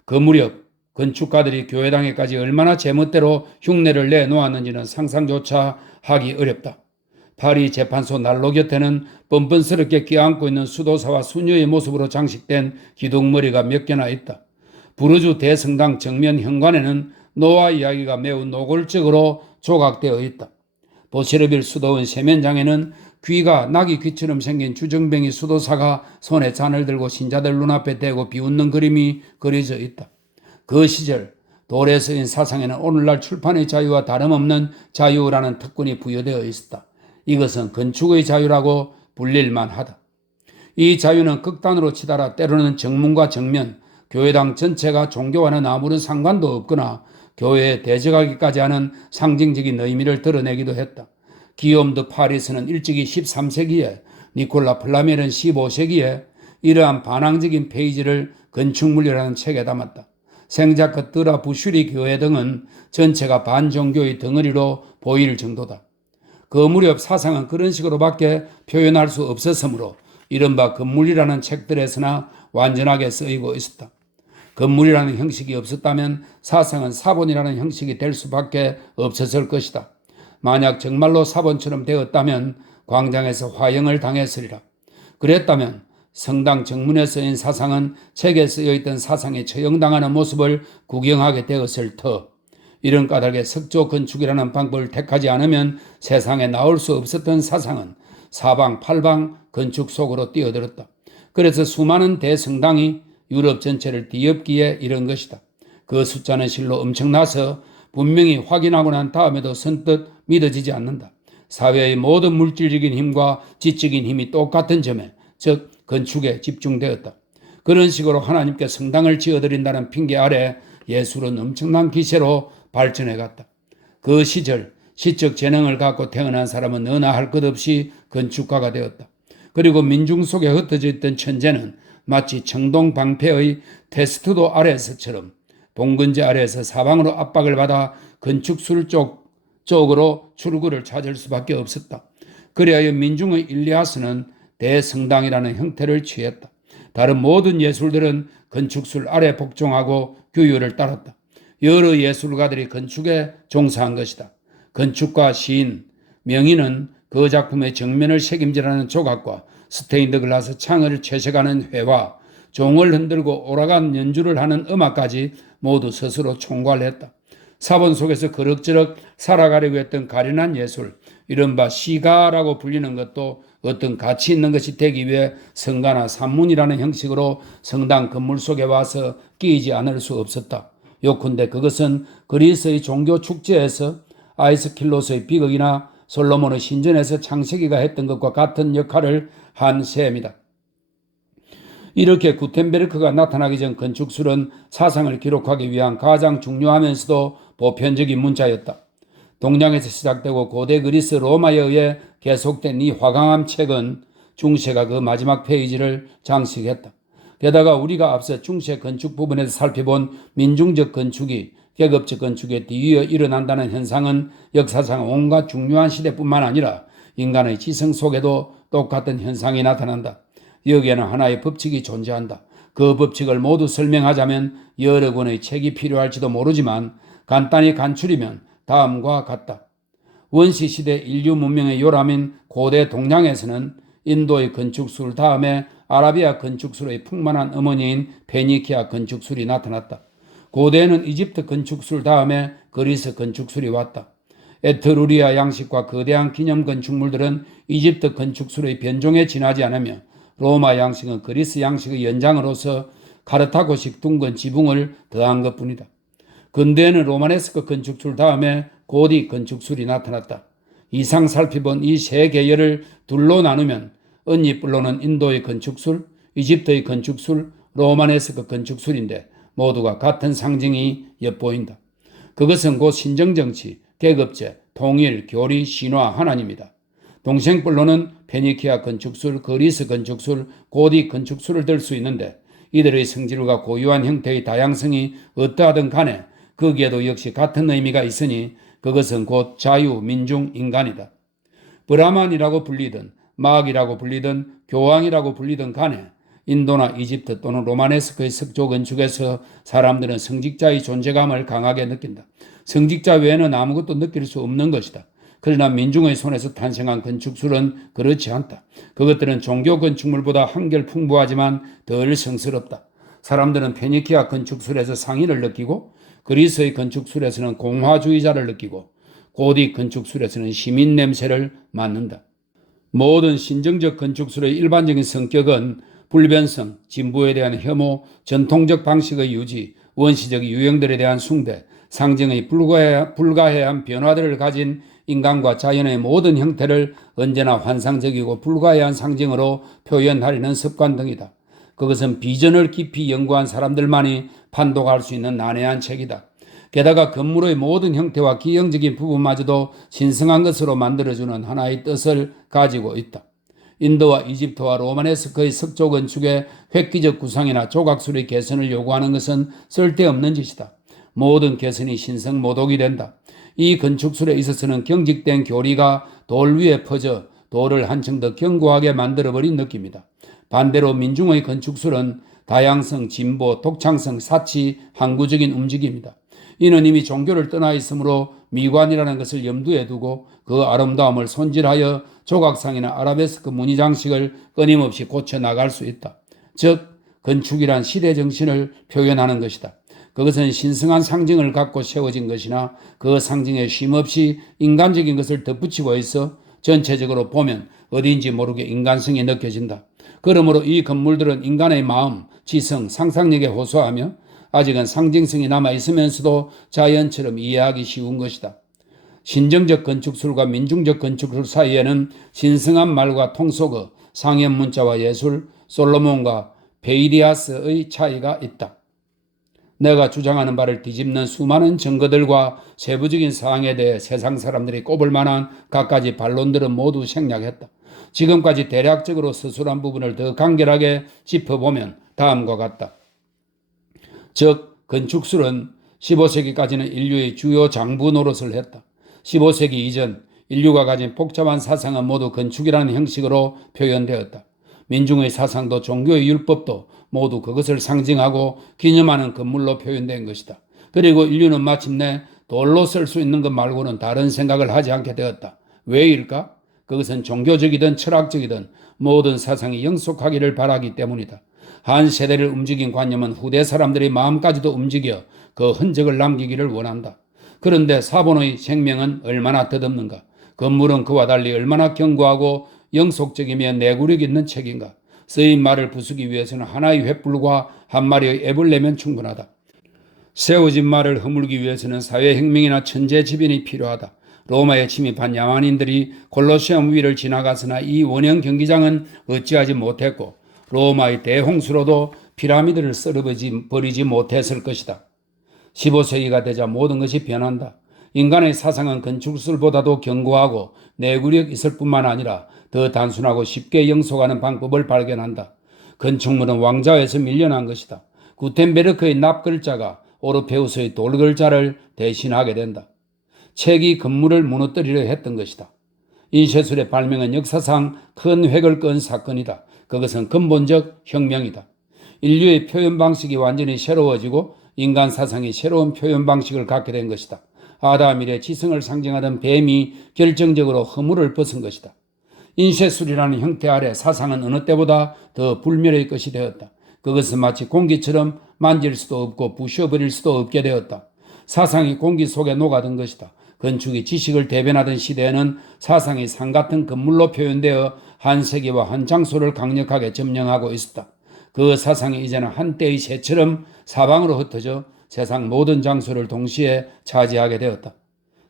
그 무렵 건축가들이 교회당에까지 얼마나 제멋대로 흉내를 내놓았는지는 상상조차 하기 어렵다. 파리 재판소 난로 곁에는 뻔뻔스럽게 끼안고 있는 수도사와 수녀의 모습으로 장식된 기둥머리가 몇 개나 있다. 부르주 대성당 정면 현관에는 노아 이야기가 매우 노골적으로 조각되어 있다. 보시르빌 수도원 세면장에는 귀가 나귀 귀처럼 생긴 주정뱅이 수도사가 손에 잔을 들고 신자들 눈앞에 대고 비웃는 그림이 그려져 있다. 그 시절 돌에 쓰인 사상에는 오늘날 출판의 자유와 다름없는 자유라는 특권이 부여되어 있었다. 이것은 건축의 자유라고 불릴만 하다. 이 자유는 극단으로 치달아 때로는 정문과 정면, 교회당 전체가 종교와는 아무런 상관도 없거나 교회에 대적하기까지 하는 상징적인 의미를 드러내기도 했다. 기욤 드 파리스는 일찍이 13세기에, 니콜라 플라멜은 15세기에 이러한 반항적인 페이지를 건축물이라는 책에 담았다. 생자크 드라 부슈리 교회 등은 전체가 반종교의 덩어리로 보일 정도다. 그 무렵 사상은 그런 식으로밖에 표현할 수 없었으므로 이른바 건물이라는 책들에서나 완전하게 쓰이고 있었다. 건물이라는 형식이 없었다면 사상은 사본이라는 형식이 될 수밖에 없었을 것이다. 만약 정말로 사본처럼 되었다면 광장에서 화형을 당했으리라. 그랬다면 성당 정문에 쓰인 사상은 책에 쓰여있던 사상에 처형당하는 모습을 구경하게 되었을 터. 이런 까닭에 석조 건축이라는 방법을 택하지 않으면 세상에 나올 수 없었던 사상은 사방 팔방 건축 속으로 뛰어들었다. 그래서 수많은 대성당이 유럽 전체를 뒤엎기에 이른 것이다. 그 숫자는 실로 엄청나서 분명히 확인하고 난 다음에도 선뜻 믿어지지 않는다. 사회의 모든 물질적인 힘과 지적인 힘이 똑같은 점에, 즉 건축에 집중되었다. 그런 식으로 하나님께 성당을 지어드린다는 핑계 아래 예술은 엄청난 기세로 발전해갔다. 그 시절 시적 재능을 갖고 태어난 사람은 너나 할 것 없이 건축가가 되었다. 그리고 민중 속에 흩어져 있던 천재는 마치 청동방패의 테스트도 아래에서처럼 봉건제 아래에서 사방으로 압박을 받아 건축술 쪽으로 출구를 찾을 수밖에 없었다. 그리하여 민중의 일리아스는 대성당이라는 형태를 취했다. 다른 모든 예술들은 건축술 아래 복종하고 규율을 따랐다. 여러 예술가들이 건축에 종사한 것이다. 건축가, 시인, 명인은 그 작품의 정면을 책임지라는 조각과 스테인드 글라스 창을 채색하는 회화, 종을 흔들고 오라간 연주를 하는 음악까지 모두 스스로 총괄했다. 사본 속에서 그럭저럭 살아가려고 했던 가련한 예술, 이른바 시가라고 불리는 것도 어떤 가치 있는 것이 되기 위해 성가나 산문이라는 형식으로 성당 건물 속에 와서 끼이지 않을 수 없었다. 요컨대 그것은 그리스의 종교 축제에서 아이스킬로스의 비극이나 솔로몬의 신전에서 창세기가 했던 것과 같은 역할을 한 셈이다. 이렇게 구텐베르크가 나타나기 전 건축술은 사상을 기록하기 위한 가장 중요하면서도 보편적인 문자였다. 동양에서 시작되고 고대 그리스 로마에 의해 계속된 이 화강암 책은 중세가 그 마지막 페이지를 장식했다. 게다가 우리가 앞서 중세 건축 부분에서 살펴본 민중적 건축이 계급적 건축에 뒤이어 일어난다는 현상은 역사상 온갖 중요한 시대뿐만 아니라 인간의 지성 속에도 똑같은 현상이 나타난다. 여기에는 하나의 법칙이 존재한다. 그 법칙을 모두 설명하자면 여러 권의 책이 필요할지도 모르지만 간단히 간추리면 다음과 같다. 원시시대 인류 문명의 요람인 고대 동양에서는 인도의 건축술 다음에 아라비아 건축술의 풍만한 어머니인 페니키아 건축술이 나타났다. 고대에는 이집트 건축술 다음에 그리스 건축술이 왔다. 에트루리아 양식과 거대한 기념 건축물들은 이집트 건축술의 변종에 지나지 않으며 로마 양식은 그리스 양식의 연장으로서 카르타고식 둥근 지붕을 더한 것뿐이다. 근대에는 로마네스크 건축술 다음에 고딕 건축술이 나타났다. 이상 살펴본 이 세 계열을 둘로 나누면 언니뿔로는 인도의 건축술, 이집트의 건축술, 로마네스크 건축술인데 모두가 같은 상징이 엿보인다. 그것은 곧 신정정치, 계급제, 통일, 교리, 신화, 하나님이다. 동생뿔로는 페니키아 건축술, 그리스 건축술, 고딕 건축술을 들 수 있는데 이들의 성질과 고유한 형태의 다양성이 어떠하든 간에 거기에도 역시 같은 의미가 있으니 그것은 곧 자유, 민중, 인간이다. 브라만이라고 불리든 마악이라고 불리든 교황이라고 불리든 간에 인도나 이집트 또는 로마네스크의 석조 건축에서 사람들은 성직자의 존재감을 강하게 느낀다. 성직자 외에는 아무것도 느낄 수 없는 것이다. 그러나 민중의 손에서 탄생한 건축술은 그렇지 않다. 그것들은 종교 건축물보다 한결 풍부하지만 덜 성스럽다. 사람들은 페니키아 건축술에서 상인을 느끼고 그리스의 건축술에서는 공화주의자를 느끼고 고딕 건축술에서는 시민 냄새를 맡는다. 모든 신정적 건축술의 일반적인 성격은 불변성, 진보에 대한 혐오, 전통적 방식의 유지, 원시적 유형들에 대한 숭배, 상징의 불가해한 변화들을 가진 인간과 자연의 모든 형태를 언제나 환상적이고 불가해한 상징으로 표현하려는 습관 등이다. 그것은 비전을 깊이 연구한 사람들만이 판독할 수 있는 난해한 책이다. 게다가 건물의 모든 형태와 기형적인 부분마저도 신성한 것으로 만들어주는 하나의 뜻을 가지고 있다. 인도와 이집트와 로마네스크의 석조 건축의 획기적 구상이나 조각술의 개선을 요구하는 것은 쓸데없는 짓이다. 모든 개선이 신성모독이 된다. 이 건축술에 있어서는 경직된 교리가 돌 위에 퍼져 돌을 한층 더 견고하게 만들어버린 느낌이다. 반대로 민중의 건축술은 다양성, 진보, 독창성, 사치, 항구적인 움직임이다. 이는 이미 종교를 떠나 있으므로 미관이라는 것을 염두에 두고 그 아름다움을 손질하여 조각상이나 아라베스크 무늬 장식을 끊임없이 고쳐 나갈 수 있다. 즉 건축이란 시대 정신을 표현하는 것이다. 그것은 신성한 상징을 갖고 세워진 것이나 그 상징에 쉼없이 인간적인 것을 덧붙이고 있어 전체적으로 보면 어디인지 모르게 인간성이 느껴진다. 그러므로 이 건물들은 인간의 마음, 지성, 상상력에 호소하며 아직은 상징성이 남아있으면서도 자연처럼 이해하기 쉬운 것이다. 신정적 건축술과 민중적 건축술 사이에는 신성한 말과 통속어, 상현 문자와 예술, 솔로몬과 베이리아스의 차이가 있다. 내가 주장하는 바를 뒤집는 수많은 증거들과 세부적인 사항에 대해 세상 사람들이 꼽을 만한 갖가지 반론들은 모두 생략했다. 지금까지 대략적으로 서술한 부분을 더 간결하게 짚어보면 다음과 같다. 즉 건축술은 15세기까지는 인류의 주요 장부 노릇을 했다. 15세기 이전 인류가 가진 복잡한 사상은 모두 건축이라는 형식으로 표현되었다. 민중의 사상도 종교의 율법도 모두 그것을 상징하고 기념하는 건물로 표현된 것이다. 그리고 인류는 마침내 돌로 쓸 수 있는 것 말고는 다른 생각을 하지 않게 되었다. 왜일까? 그것은 종교적이든 철학적이든 모든 사상이 영속하기를 바라기 때문이다. 한 세대를 움직인 관념은 후대 사람들의 마음까지도 움직여 그 흔적을 남기기를 원한다. 그런데 사본의 생명은 얼마나 덧없는가? 건물은 그와 달리 얼마나 견고하고 영속적이며 내구력 있는 책인가? 쓰인 말을 부수기 위해서는 하나의 횃불과 한 마리의 앱을 내면 충분하다. 세워진 말을 허물기 위해서는 사회혁명이나 천재지변이 필요하다. 로마에 침입한 야만인들이 콜로세움 위를 지나갔으나 이 원형 경기장은 어찌하지 못했고 로마의 대홍수로도 피라미드를 썰어버리지 못했을 것이다. 15세기가 되자 모든 것이 변한다. 인간의 사상은 건축술보다도 견고하고 내구력 있을 뿐만 아니라 더 단순하고 쉽게 영속하는 방법을 발견한다. 건축물은 왕좌에서 밀려난 것이다. 구텐베르크의 납글자가 오르페우스의 돌글자를 대신하게 된다. 책이 건물을 무너뜨리려 했던 것이다. 인쇄술의 발명은 역사상 큰 획을 끈 사건이다. 그것은 근본적 혁명이다. 인류의 표현 방식이 완전히 새로워지고 인간 사상이 새로운 표현 방식을 갖게 된 것이다. 아담 이래 지성을 상징하던 뱀이 결정적으로 허물을 벗은 것이다. 인쇄술이라는 형태 아래 사상은 어느 때보다 더 불멸의 것이 되었다. 그것은 마치 공기처럼 만질 수도 없고 부셔버릴 수도 없게 되었다. 사상이 공기 속에 녹아든 것이다. 건축이 지식을 대변하던 시대에는 사상이 산 같은 건물로 표현되어 한 세계와 한 장소를 강력하게 점령하고 있었다. 그 사상이 이제는 한때의 새처럼 사방으로 흩어져 세상 모든 장소를 동시에 차지하게 되었다.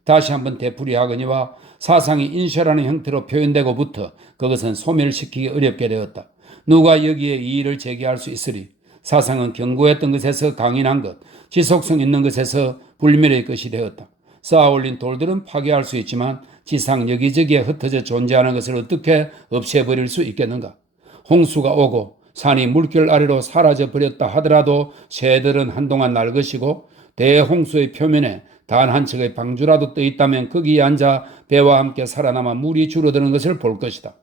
다시 한번 되풀이하거니와 사상이 인쇄라는 형태로 표현되고부터 그것은 소멸시키기 어렵게 되었다. 누가 여기에 이의를 제기할 수 있으리? 사상은 견고했던 것에서 강인한 것, 지속성 있는 것에서 불멸의 것이 되었다. 쌓아올린 돌들은 파괴할 수 있지만 지상 여기저기에 흩어져 존재하는 것을 어떻게 없애버릴 수 있겠는가? 홍수가 오고 산이 물결 아래로 사라져버렸다 하더라도 새들은 한동안 날 것이고 대홍수의 표면에 단 한 척의 방주라도 떠 있다면 거기에 앉아 배와 함께 살아남아 물이 줄어드는 것을 볼 것이다.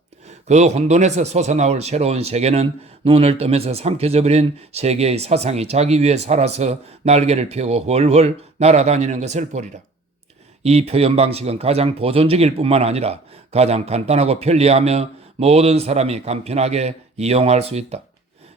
그 혼돈에서 솟아나올 새로운 세계는 눈을 뜨면서 삼켜져 버린 세계의 사상이 자기 위에 살아서 날개를 펴고 훨훨 날아다니는 것을 보리라. 이 표현 방식은 가장 보존적일 뿐만 아니라 가장 간단하고 편리하며 모든 사람이 간편하게 이용할 수 있다.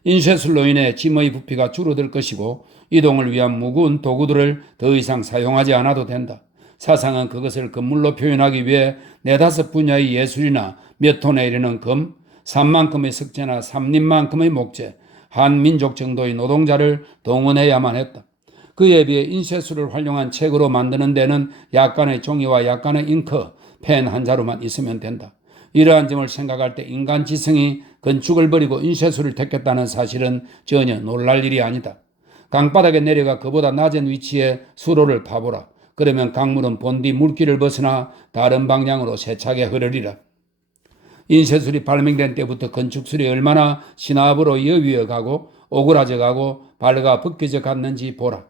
인쇄술로 인해 짐의 부피가 줄어들 것이고 이동을 위한 무거운 도구들을 더 이상 사용하지 않아도 된다. 사상은 그것을 건물로 표현하기 위해 4-5 분야의 예술이나 몇 톤에 이르는 금, 3만큼의 석재나 3립만큼의 목재, 한 민족 정도의 노동자를 동원해야만 했다. 그에 비해 인쇄술을 활용한 책으로 만드는 데는 약간의 종이와 약간의 잉크, 펜 한 자루만 있으면 된다. 이러한 점을 생각할 때 인간 지성이 건축을 버리고 인쇄술을 택했다는 사실은 전혀 놀랄 일이 아니다. 강바닥에 내려가 그보다 낮은 위치에 수로를 파보라. 그러면 강물은 본디 물길을 벗어나 다른 방향으로 세차게 흐르리라. 인쇄술이 발명된 때부터 건축술이 얼마나 신압으로 여위어가고 오그라져가고 발가 벗겨져 갔는지 보라.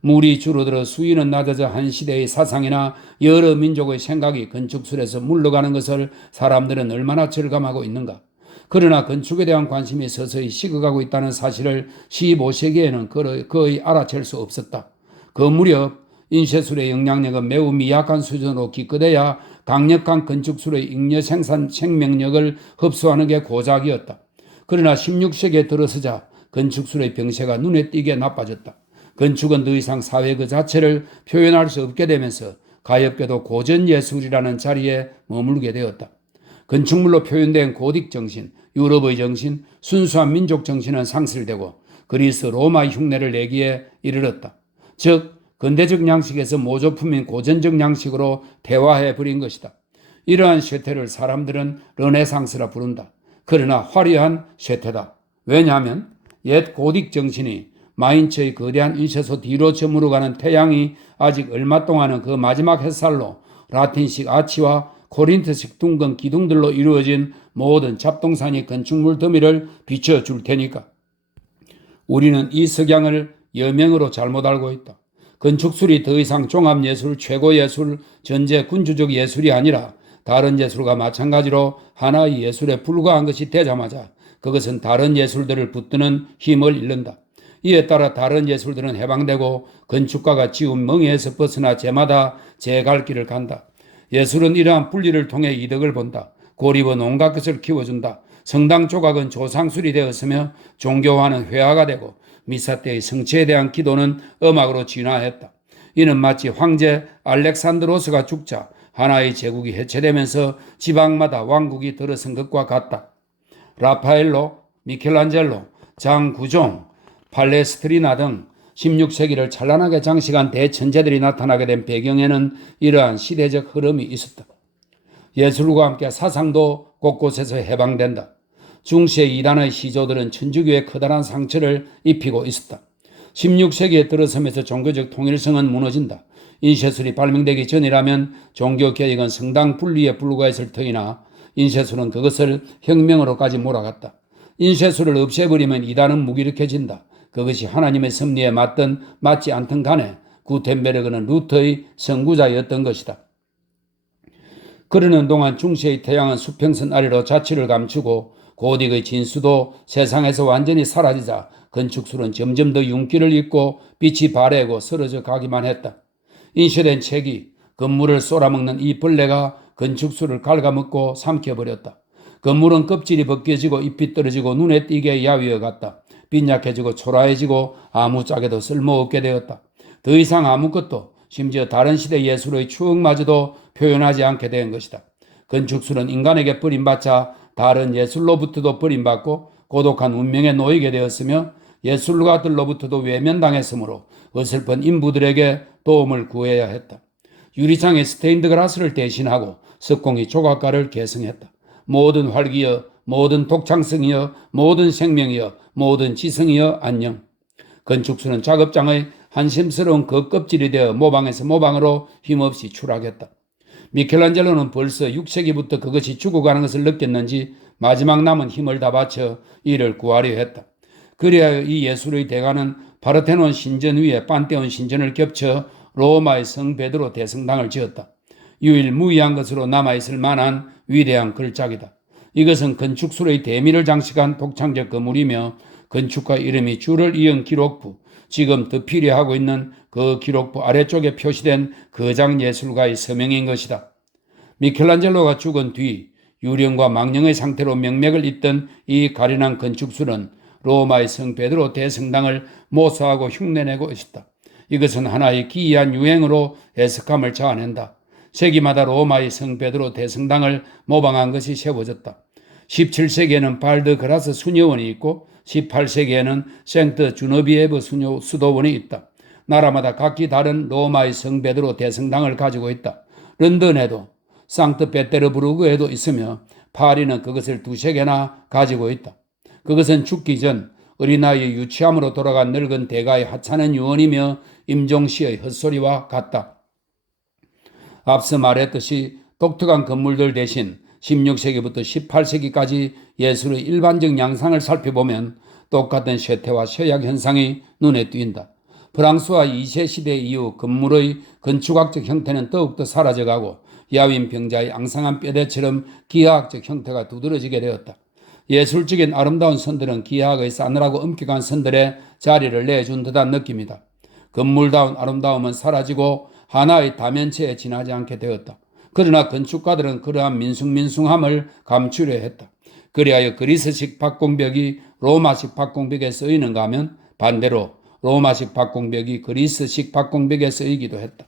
물이 줄어들어 수위는 낮아져 한 시대의 사상이나 여러 민족의 생각이 건축술에서 물러가는 것을 사람들은 얼마나 절감하고 있는가. 그러나 건축에 대한 관심이 서서히 식어가고 있다는 사실을 15세기에는 거의 알아챌 수 없었다. 그 무렵 인쇄술의 영향력은 매우 미약한 수준으로 기껏해야 강력한 건축술의 잉여 생산 생명력을 흡수하는 게 고작이었다. 그러나 16세기에 들어서자 건축술의 병세가 눈에 띄게 나빠졌다. 건축은 더 이상 사회 그 자체를 표현할 수 없게 되면서 가엾게도 고전예술이라는 자리에 머물게 되었다. 건축물로 표현된 고딕 정신, 유럽의 정신, 순수한 민족 정신은 상실되고 그리스 로마의 흉내를 내기에 이르렀다. 즉 근대적 양식에서 모조품인 고전적 양식으로 퇴화해버린 것이다. 이러한 쇠퇴를 사람들은 르네상스라 부른다. 그러나 화려한 쇠퇴다. 왜냐하면 옛 고딕 정신이 마인츠의 거대한 인쇄소 뒤로 저물어가는 태양이 아직 얼마 동안은 그 마지막 햇살로 라틴식 아치와 코린트식 둥근 기둥들로 이루어진 모든 잡동사니 건축물 더미를 비춰줄 테니까. 우리는 이 석양을 여명으로 잘못 알고 있다. 건축술이 더 이상 종합예술, 최고예술, 전제 군주적 예술이 아니라 다른 예술과 마찬가지로 하나의 예술에 불과한 것이 되자마자 그것은 다른 예술들을 붙드는 힘을 잃는다. 이에 따라 다른 예술들은 해방되고 건축가가 지운 멍에에서 벗어나 제마다 제 갈 길을 간다. 예술은 이러한 분리를 통해 이득을 본다. 고립은 온갖 것을 키워준다. 성당 조각은 조상술이 되었으며 종교화는 회화가 되고 미사 때의 성취에 대한 기도는 음악으로 진화했다. 이는 마치 황제 알렉산드로스가 죽자 하나의 제국이 해체되면서 지방마다 왕국이 들어선 것과 같다. 라파엘로, 미켈란젤로, 장구종, 팔레스트리나 등 16세기를 찬란하게 장식한 대천재들이 나타나게 된 배경에는 이러한 시대적 흐름이 있었다. 예술과 함께 사상도 곳곳에서 해방된다. 중시의 이단의 시조들은 천주교에 커다란 상처를 입히고 있었다. 16세기에 들어서면서 종교적 통일성은 무너진다. 인쇄술이 발명되기 전이라면 종교개혁은 성당 분리에 불과했을 터이나 인쇄술은 그것을 혁명으로까지 몰아갔다. 인쇄술을 없애버리면 이단은 무기력해진다. 그것이 하나님의 섭리에 맞든 맞지 않든 간에 구텐베르그는 루터의 선구자였던 것이다. 그러는 동안 중시의 태양은 수평선 아래로 자취를 감추고 고딕의 진수도 세상에서 완전히 사라지자 건축술은 점점 더 윤기를 잃고 빛이 바래고 쓰러져 가기만 했다. 인쇄된 책이 건물을 쏘라먹는 이 벌레가 건축술을 갉아먹고 삼켜버렸다. 건물은 껍질이 벗겨지고 잎이 떨어지고 눈에 띄게 야위어 갔다. 빈약해지고 초라해지고 아무짝에도 쓸모없게 되었다. 더 이상 아무것도 심지어 다른 시대 예술의 추억마저도 표현하지 않게 된 것이다. 건축술은 인간에게 버림받자 다른 예술로부터도 버림받고 고독한 운명에 놓이게 되었으며 예술가들로부터도 외면당했으므로 어설픈 인부들에게 도움을 구해야 했다. 유리창에 스테인드 글라스를 대신하고 석공이 조각가를 계승했다. 모든 활기여, 모든 독창성이여, 모든 생명이여, 모든 지성이여 안녕. 건축술은 작업장의 한심스러운 겉껍질이 되어 모방에서 모방으로 힘없이 추락했다. 미켈란젤로는 벌써 6세기부터 그것이 죽어가는 것을 느꼈는지 마지막 남은 힘을 다 바쳐 이를 구하려 했다. 그래야 이 예술의 대가는 파르테논 신전 위에 판테온 신전을 겹쳐 로마의 성 베드로 대성당을 지었다. 유일무이한 것으로 남아있을 만한 위대한 걸작이다. 이것은 건축술의 대미를 장식한 독창적 건물이며 건축가 이름이 줄을 이은 기록부, 지금 덮이려 하고 있는 그 기록부 아래쪽에 표시된 거장 예술가의 서명인 것이다. 미켈란젤로가 죽은 뒤 유령과 망령의 상태로 명맥을 잇던 이 가련한 건축술은 로마의 성 베드로 대성당을 모사하고 흉내내고 있었다. 이것은 하나의 기이한 유행으로 해석함을 자아낸다. 세기마다 로마의 성 베드로 대성당을 모방한 것이 세워졌다. 17세기에는 발드 그라스 수녀원이 있고 18세기에는 생트 주너비에브 수도원이 있다. 나라마다 각기 다른 로마의 성 베드로 대성당을 가지고 있다. 런던에도 상트 페테르부르크에도 있으며 파리는 그것을 두세 개나 가지고 있다. 그것은 죽기 전 어린아이의 유치함으로 돌아간 늙은 대가의 하찮은 유언이며 임종시의 헛소리와 같다. 앞서 말했듯이 독특한 건물들 대신 16세기부터 18세기까지 예술의 일반적 양상을 살펴보면 똑같은 쇠퇴와 쇠약 현상이 눈에 띈다. 프랑스와 2세 시대 이후 건물의 건축학적 형태는 더욱더 사라져가고 야윈 병자의 앙상한 뼈대처럼 기하학적 형태가 두드러지게 되었다. 예술적인 아름다운 선들은 기하학의 싸늘하고 엄격한 선들에 자리를 내준 듯한 느낌이다. 건물다운 아름다움은 사라지고 하나의 다면체에 지나지 않게 되었다. 그러나 건축가들은 그러한 민숭민숭함을 감추려 했다. 그리하여 그리스식 박공벽이 로마식 박공벽에 쓰이는가 하면 반대로 로마식 박공벽이 그리스식 박공벽에 쓰이기도 했다.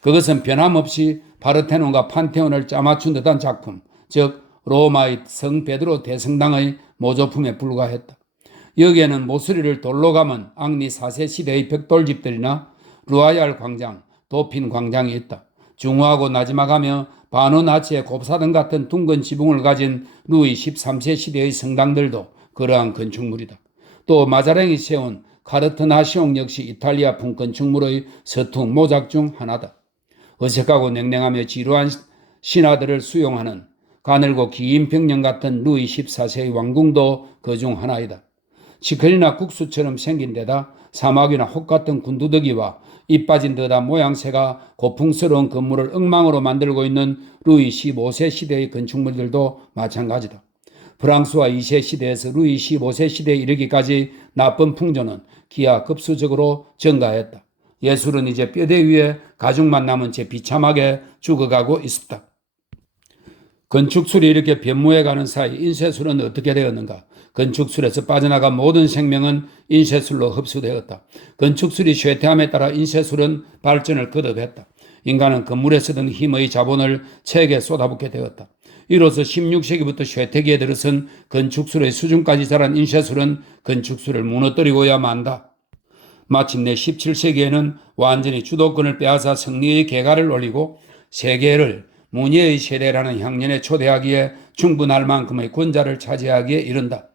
그것은 변함없이 파르테논과 판테온을 짜맞춘 듯한 작품, 즉 로마의 성 베드로 대성당의 모조품에 불과했다. 여기에는 모서리를 돌로 감은 앙리 4세 시대의 벽돌집들이나 루아얄 광장, 도핀 광장이 있다. 중후하고 나지막하며 바누나치의 곱사등 같은 둥근 지붕을 가진 루이 13세 시대의 성당들도 그러한 건축물이다. 또 마자랭이 세운 카르트나시옹 역시 이탈리아풍 건축물의 서툰 모작 중 하나다. 어색하고 냉랭하며 지루한 신하들을 수용하는 가늘고 긴 평년 같은 루이 14세의 왕궁도 그 중 하나이다. 치킨이나 국수처럼 생긴 데다 사막이나 혹 같은 군두더기와 잎 빠진 듯한 모양새가 고풍스러운 건물을 엉망으로 만들고 있는 루이 15세 시대의 건축물들도 마찬가지다. 프랑스와 2세 시대에서 루이 15세 시대에 이르기까지 나쁜 풍조는 기하급수적으로 증가했다. 예술은 이제 뼈대 위에 가죽만 남은 채 비참하게 죽어가고 있었다. 건축술이 이렇게 변모해가는 사이 인쇄술은 어떻게 되었는가? 건축술에서 빠져나간 모든 생명은 인쇄술로 흡수되었다. 건축술이 쇠퇴함에 따라 인쇄술은 발전을 거듭했다. 인간은 건물에 쓰던 힘의 자본을 책에 쏟아붓게 되었다. 이로써 16세기부터 쇠퇴기에 들어선 건축술의 수준까지 자란 인쇄술은 건축술을 무너뜨리고야 만다. 마침내 17세기에는 완전히 주도권을 빼앗아 승리의 개가를 올리고 세계를 문예의 세대라는 향년에 초대하기에 충분할 만큼의 권자를 차지하기에 이른다.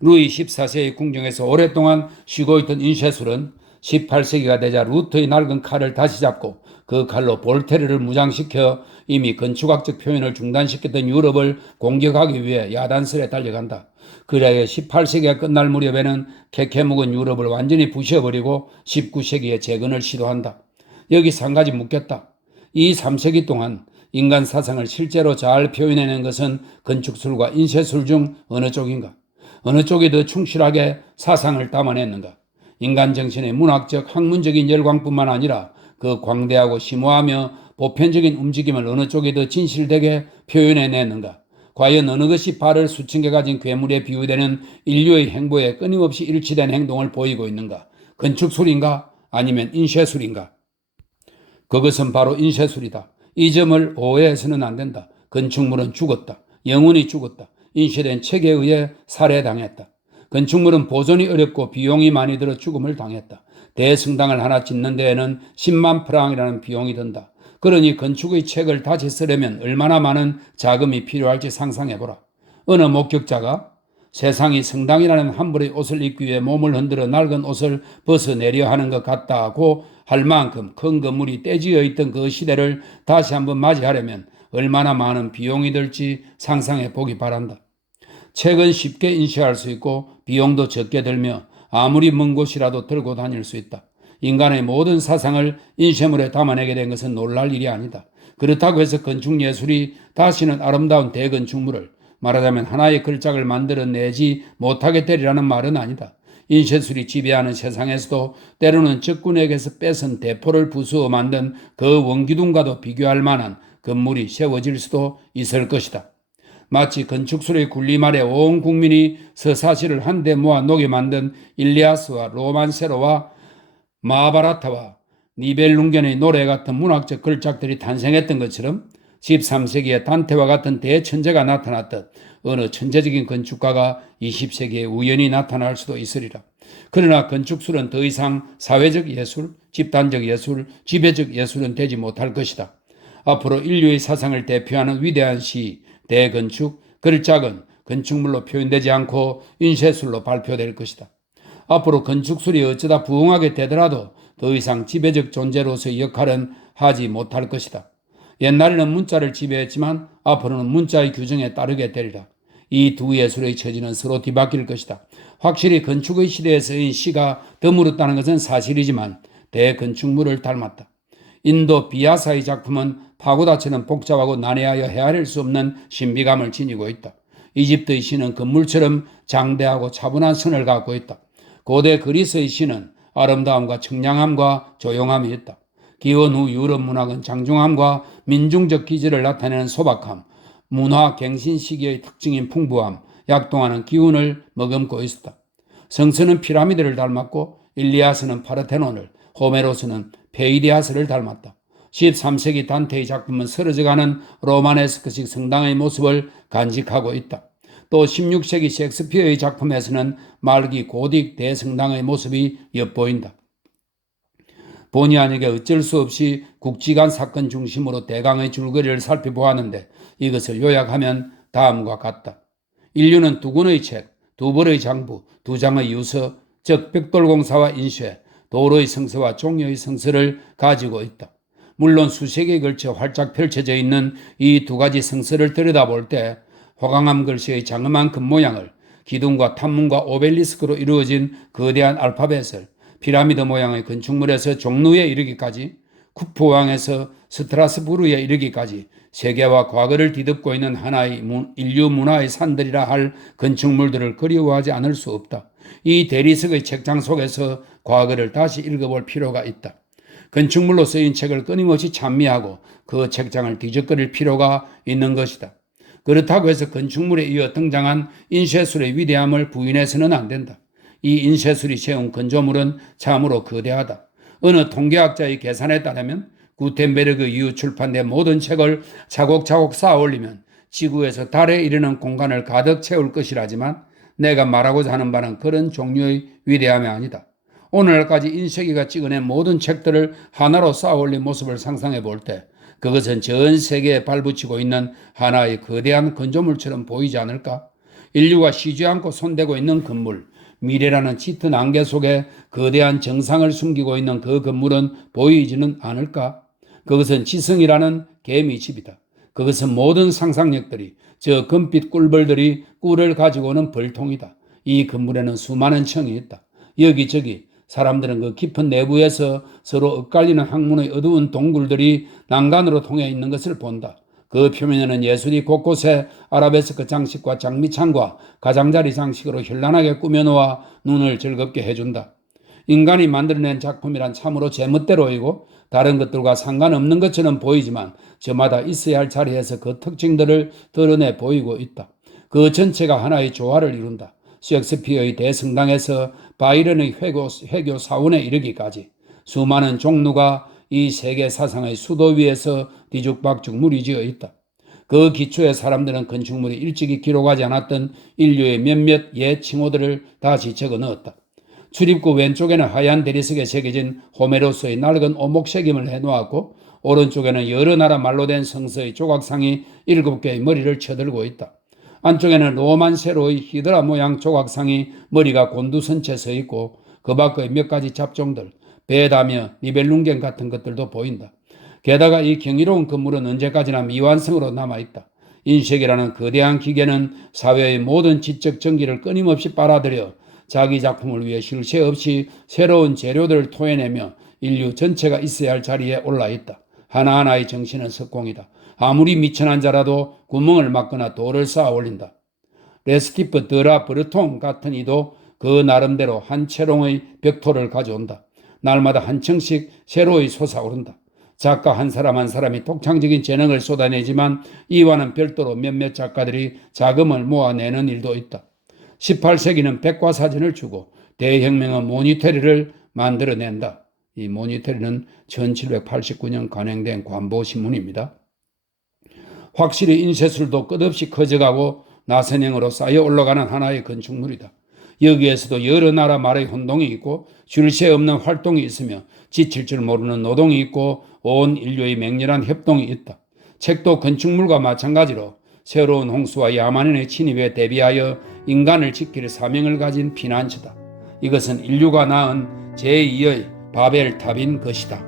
루이 14세의 궁정에서 오랫동안 쉬고 있던 인쇄술은 18세기가 되자 루터의 낡은 칼을 다시 잡고 그 칼로 볼테르를 무장시켜 이미 건축학적 표현을 중단시켰던 유럽을 공격하기 위해 야단설에 달려간다. 그래야 18세기가 끝날 무렵에는 캐캐 묵은 유럽을 완전히 부셔버리고 19세기에 재건을 시도한다. 여기서 한 가지 묻겠다. 이 3세기 동안 인간 사상을 실제로 잘 표현해낸 것은 건축술과 인쇄술 중 어느 쪽인가? 어느 쪽이 더 충실하게 사상을 담아냈는가? 인간 정신의 문학적, 학문적인 열광뿐만 아니라 그 광대하고 심오하며 보편적인 움직임을 어느 쪽이 더 진실되게 표현해냈는가? 과연 어느 것이 발을 수천 개 가진 괴물에 비유되는 인류의 행보에 끊임없이 일치된 행동을 보이고 있는가? 건축술인가? 아니면 인쇄술인가? 그것은 바로 인쇄술이다. 이 점을 오해해서는 안 된다. 건축물은 죽었다. 영혼이 죽었다. 인쇄된 책에 의해 살해당했다. 건축물은 보존이 어렵고 비용이 많이 들어 죽음을 당했다. 대성당을 하나 짓는 데에는 10만 프랑이라는 비용이 든다. 그러니 건축의 책을 다시 쓰려면 얼마나 많은 자금이 필요할지 상상해보라. 어느 목격자가 세상이 성당이라는 함부의 옷을 입기 위해 몸을 흔들어 낡은 옷을 벗어내려 하는 것 같다고 할 만큼 큰 건물이 떼지어 있던 그 시대를 다시 한번 맞이하려면 얼마나 많은 비용이 들지 상상해 보기 바란다. 책은 쉽게 인쇄할 수 있고 비용도 적게 들며 아무리 먼 곳이라도 들고 다닐 수 있다. 인간의 모든 사상을 인쇄물에 담아내게 된 것은 놀랄 일이 아니다. 그렇다고 해서 건축예술이 다시는 아름다운 대건축물을 말하자면 하나의 걸작을 만들어내지 못하게 되리라는 말은 아니다. 인쇄술이 지배하는 세상에서도 때로는 적군에게서 뺏은 대포를 부수어 만든 그 원기둥과도 비교할 만한 건물이 세워질 수도 있을 것이다. 마치 건축술의 군림 아래 온 국민이 서사시를 한데 모아 녹여 만든 일리아스와 로만세로와 마하바라타와 니벨룽겐의 노래 같은 문학적 걸작들이 탄생했던 것처럼 13세기에 단테와 같은 대천재가 나타났듯 어느 천재적인 건축가가 20세기에 우연히 나타날 수도 있으리라. 그러나 건축술은 더 이상 사회적 예술, 집단적 예술, 지배적 예술은 되지 못할 것이다. 앞으로 인류의 사상을 대표하는 위대한 시, 대건축, 걸작은 건축물로 표현되지 않고 인쇄술로 발표될 것이다. 앞으로 건축술이 어쩌다 부흥하게 되더라도 더 이상 지배적 존재로서의 역할은 하지 못할 것이다. 옛날에는 문자를 지배했지만 앞으로는 문자의 규정에 따르게 되리라. 이 두 예술의 처지는 서로 뒤바뀔 것이다. 확실히 건축의 시대에 쓰인 시가 드물었다는 것은 사실이지만 대건축물을 닮았다. 인도 비아사의 작품은 파고다처럼 복잡하고 난해하여 헤아릴 수 없는 신비감을 지니고 있다. 이집트의 시는 건물처럼 장대하고 차분한 선을 갖고 있다. 고대 그리스의 시는 아름다움과 청량함과 조용함이 있다. 기원 후 유럽 문학은 장중함과 민중적 기질을 나타내는 소박함, 문화 갱신 시기의 특징인 풍부함, 약동하는 기운을 머금고 있었다. 성서는 피라미드를 닮았고 일리아스는 파르테논을, 호메로스는 페이디아스를 닮았다. 13세기 단테의 작품은 쓰러져가는 로마네스크식 성당의 모습을 간직하고 있다. 또 16세기 셰익스피어의 작품에서는 말기 고딕 대성당의 모습이 엿보인다. 본의 아니게 어쩔 수 없이 국지간 사건 중심으로 대강의 줄거리를 살펴보았는데 이것을 요약하면 다음과 같다. 인류는 두 권의 책, 두 벌의 장부, 두 장의 유서, 즉 벽돌공사와 인쇄, 도로의 성서와 종려의 성서를 가지고 있다. 물론 수세기에 걸쳐 활짝 펼쳐져 있는 이 두 가지 성서를 들여다볼 때 호강암 글씨의 장엄한 겉모양을, 기둥과 탑문과 오벨리스크로 이루어진 거대한 알파벳을, 피라미드 모양의 건축물에서 종루에 이르기까지, 쿠프왕에서 스트라스부르에 이르기까지 세계와 과거를 뒤덮고 있는 하나의 인류 문화의 산들이라 할 건축물들을 그리워하지 않을 수 없다. 이 대리석의 책장 속에서 과거를 다시 읽어볼 필요가 있다. 건축물로 쓰인 책을 끊임없이 찬미하고 그 책장을 뒤적거릴 필요가 있는 것이다. 그렇다고 해서 건축물에 이어 등장한 인쇄술의 위대함을 부인해서는 안 된다. 이 인쇄술이 세운 건조물은 참으로 거대하다. 어느 통계학자의 계산에 따르면 구텐베르그 이후 출판된 모든 책을 차곡차곡 쌓아 올리면 지구에서 달에 이르는 공간을 가득 채울 것이라지만 내가 말하고자 하는 바는 그런 종류의 위대함이 아니다. 오늘날까지 인쇄기가 찍어낸 모든 책들을 하나로 쌓아 올린 모습을 상상해 볼 때 그것은 전 세계에 발붙이고 있는 하나의 거대한 건조물처럼 보이지 않을까? 인류가 쉬지 않고 손대고 있는 건물, 미래라는 짙은 안개 속에 거대한 정상을 숨기고 있는 그 건물은 보이지는 않을까? 그것은 지성이라는 개미 집이다. 그것은 모든 상상력들이, 저 금빛 꿀벌들이 꿀을 가지고 오는 벌통이다. 이 건물에는 수많은 층이 있다. 여기저기 사람들은 그 깊은 내부에서 서로 엇갈리는 학문의 어두운 동굴들이 난간으로 통해 있는 것을 본다. 그 표면에는 예술이 곳곳에 아라베스크 장식과 장미창과 가장자리 장식으로 현란하게 꾸며놓아 눈을 즐겁게 해준다. 인간이 만들어낸 작품이란 참으로 제멋대로이고 다른 것들과 상관없는 것처럼 보이지만 저마다 있어야 할 자리에서 그 특징들을 드러내 보이고 있다. 그 전체가 하나의 조화를 이룬다. 셰익스피어의 대성당에서 바이런의 회교 사원에 이르기까지 수많은 종류가 이 세계 사상의 수도 위에서 뒤죽박죽 무리지어 있다. 그 기초에 사람들은 건축물이 일찍이 기록하지 않았던 인류의 몇몇 옛 칭호들을 다시 적어 넣었다. 출입구 왼쪽에는 하얀 대리석에 새겨진 호메로스의 낡은 오목새김을 해놓았고 오른쪽에는 여러 나라 말로 된 성서의 조각상이 7개의 머리를 쳐들고 있다. 안쪽에는 로만 세로의 히드라 모양 조각상이 머리가 곤두선 채 서 있고 그 밖의 몇 가지 잡종들, 베다며 니벨룽겐 같은 것들도 보인다. 게다가 이 경이로운 건물은 언제까지나 미완성으로 남아있다. 인쇄기라는 거대한 기계는 사회의 모든 지적 전기를 끊임없이 빨아들여 자기 작품을 위해 쉴 새 없이 새로운 재료들을 토해내며 인류 전체가 있어야 할 자리에 올라있다. 하나하나의 정신은 석공이다. 아무리 미천한 자라도 구멍을 막거나 돌을 쌓아 올린다. 레스티프 드라 브르통 같은 이도 그 나름대로 한 채롱의 벽토를 가져온다. 날마다 한 층씩 새로이 솟아오른다. 작가 한 사람 한 사람이 독창적인 재능을 쏟아내지만 이와는 별도로 몇몇 작가들이 자금을 모아내는 일도 있다. 18세기는 백과사전을 주고 대혁명은 모니테리를 만들어낸다. 이 모니테리는 1789년 간행된 관보신문입니다. 확실히 인쇄술도 끝없이 커져가고 나선형으로 쌓여 올라가는 하나의 건축물이다. 여기에서도 여러 나라 말의 혼동이 있고 쉴 새 없는 활동이 있으며 지칠 줄 모르는 노동이 있고 온 인류의 맹렬한 협동이 있다. 책도 건축물과 마찬가지로 새로운 홍수와 야만인의 침입에 대비하여 인간을 지킬 사명을 가진 피난처다. 이것은 인류가 낳은 제2의 바벨탑인 것이다.